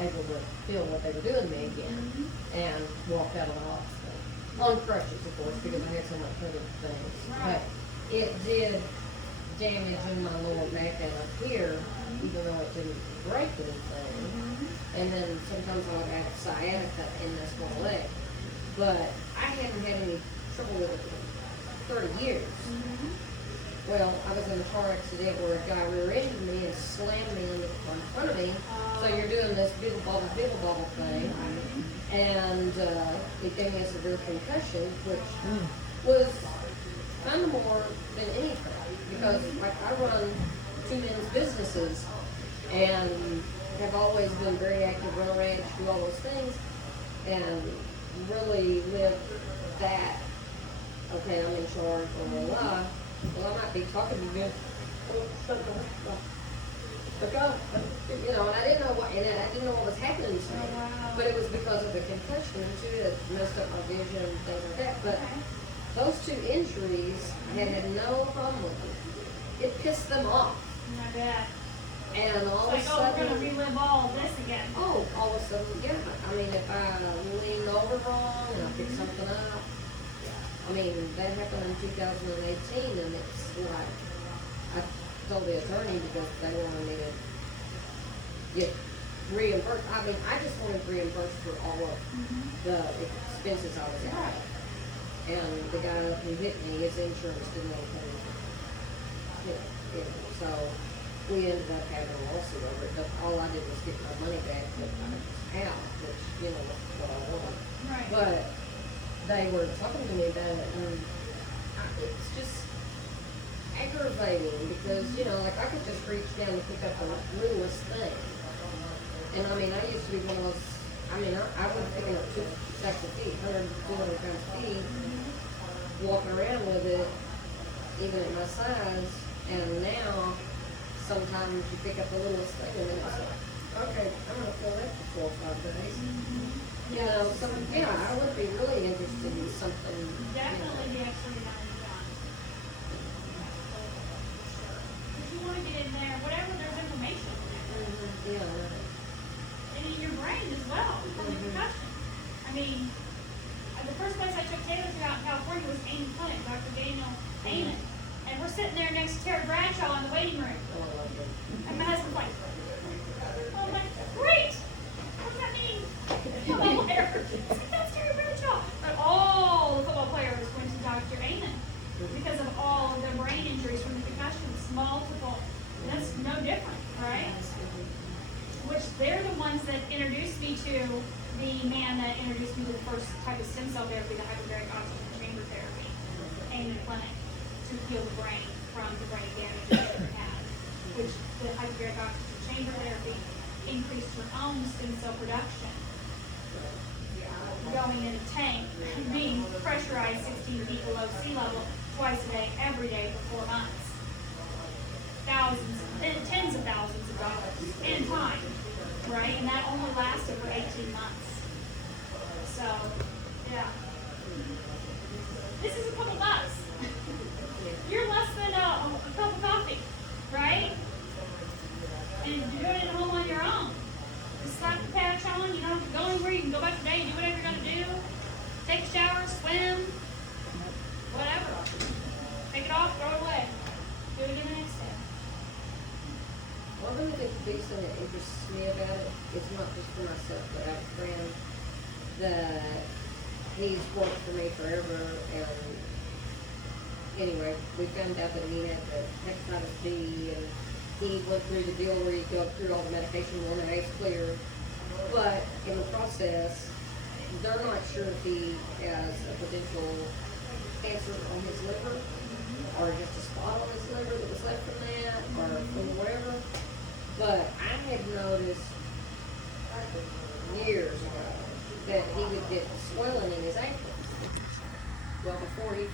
able to feel what they were doing to me again and walked out of the hospital. On crutches, of course, because I had so much other things. But it did damage in my lower back and up here, even though it didn't break anything. And then sometimes I would have sciatica in this one leg. But I haven't had any trouble with it for 30 years. Well, I was in a car accident where a guy rear-ended me and slammed me in front of me. So you're doing this biddle bobble thing. And it gave me a severe concussion, which was kind of more than anything. Because like I run 2 men's businesses and have always been very active, run a ranch, do all those things, and really live that, okay, I'm in charge, blah, blah, blah. Well, I might be talking to you, because, you know, and I didn't know what was happening to me. But it was because of the concussion too, that messed up my vision and things like that. But those 2 injuries, I had no problem with them. It pissed them off. I bet. And all It's of like, a oh, we're sudden, going to relive all of this again. oh, all of a sudden, yeah. I mean, if I lean over wrong and I pick something up, I mean, that happened in 2018, and it's like, I told the attorney because they wanted me to get reimbursed. I mean, I just wanted reimbursed for all of the expenses I was at. And the guy who hit me, his insurance didn't want to pay it. So we ended up having a lawsuit over it, but all I did was get my money back that I was out, which, you know, what I want. Right. But they were talking to me about it, and it's just aggravating because, you know, like I could just reach down and pick up the littlest thing. And I mean, I used to be one of those, I mean, I was picking up 2 sacks of feet, 100, 200 pounds of feet, walking around with it, even at my size. And now, sometimes you pick up the littlest thing and then it's like, okay, I'm gonna feel that for 4 or 5 days. You know, so, yeah, I would be really interested in something. Definitely the X39 is done. If you want to get in there, whatever, there's information in there. Yeah. And in your brain as well, from the concussion. I mean, the first place I took Taylor to out in California was Amy Clinic, Dr. Daniel Amen. And we're sitting there next to Terry Bradshaw in the waiting room. Oh, I love it. And my husband's like, oh, I'm like, great! What does that mean? Football player. That's Terry Bradshaw. But all the football players went to Dr. Amen because of all of the brain injuries from the concussions, multiple. And that's no different, right? Which they're the ones that introduced me to the man that introduced me to the first type of stem cell therapy, the hyperbaric oxygen chamber therapy, Amen Clinic, to heal the brain from the brain damage that it had. Which the hyperbaric oxygen chamber therapy increased your own stem cell production. Going going in a tank, being pressurized 16 feet below sea level twice a day, every day for 4 months. Thousands, tens of thousands of dollars and time, right? And that only lasted for 18 months. So, yeah. This is a couple bucks. You're less than a cup of coffee, right? And you're doing it at home on your own. Just slap the patch on, you don't have to go anywhere, you can go back today and do whatever you're gonna do. Take a shower, swim, whatever. Take it off, throw it away. Do it again the next day. One of the big things that interests me about it is not just for myself, but I have a friend that he's worked for me forever, and anyway, we found out that he had the hepatitis B, and he went through the deal where you go through all the medication, one and eight's clear, but in the process, they're not sure if he has a potential cancer on his liver, or just a spot on his liver that was left from that, or from whatever. But I had noticed years ago that he would get swelling in his ankles. Well, before he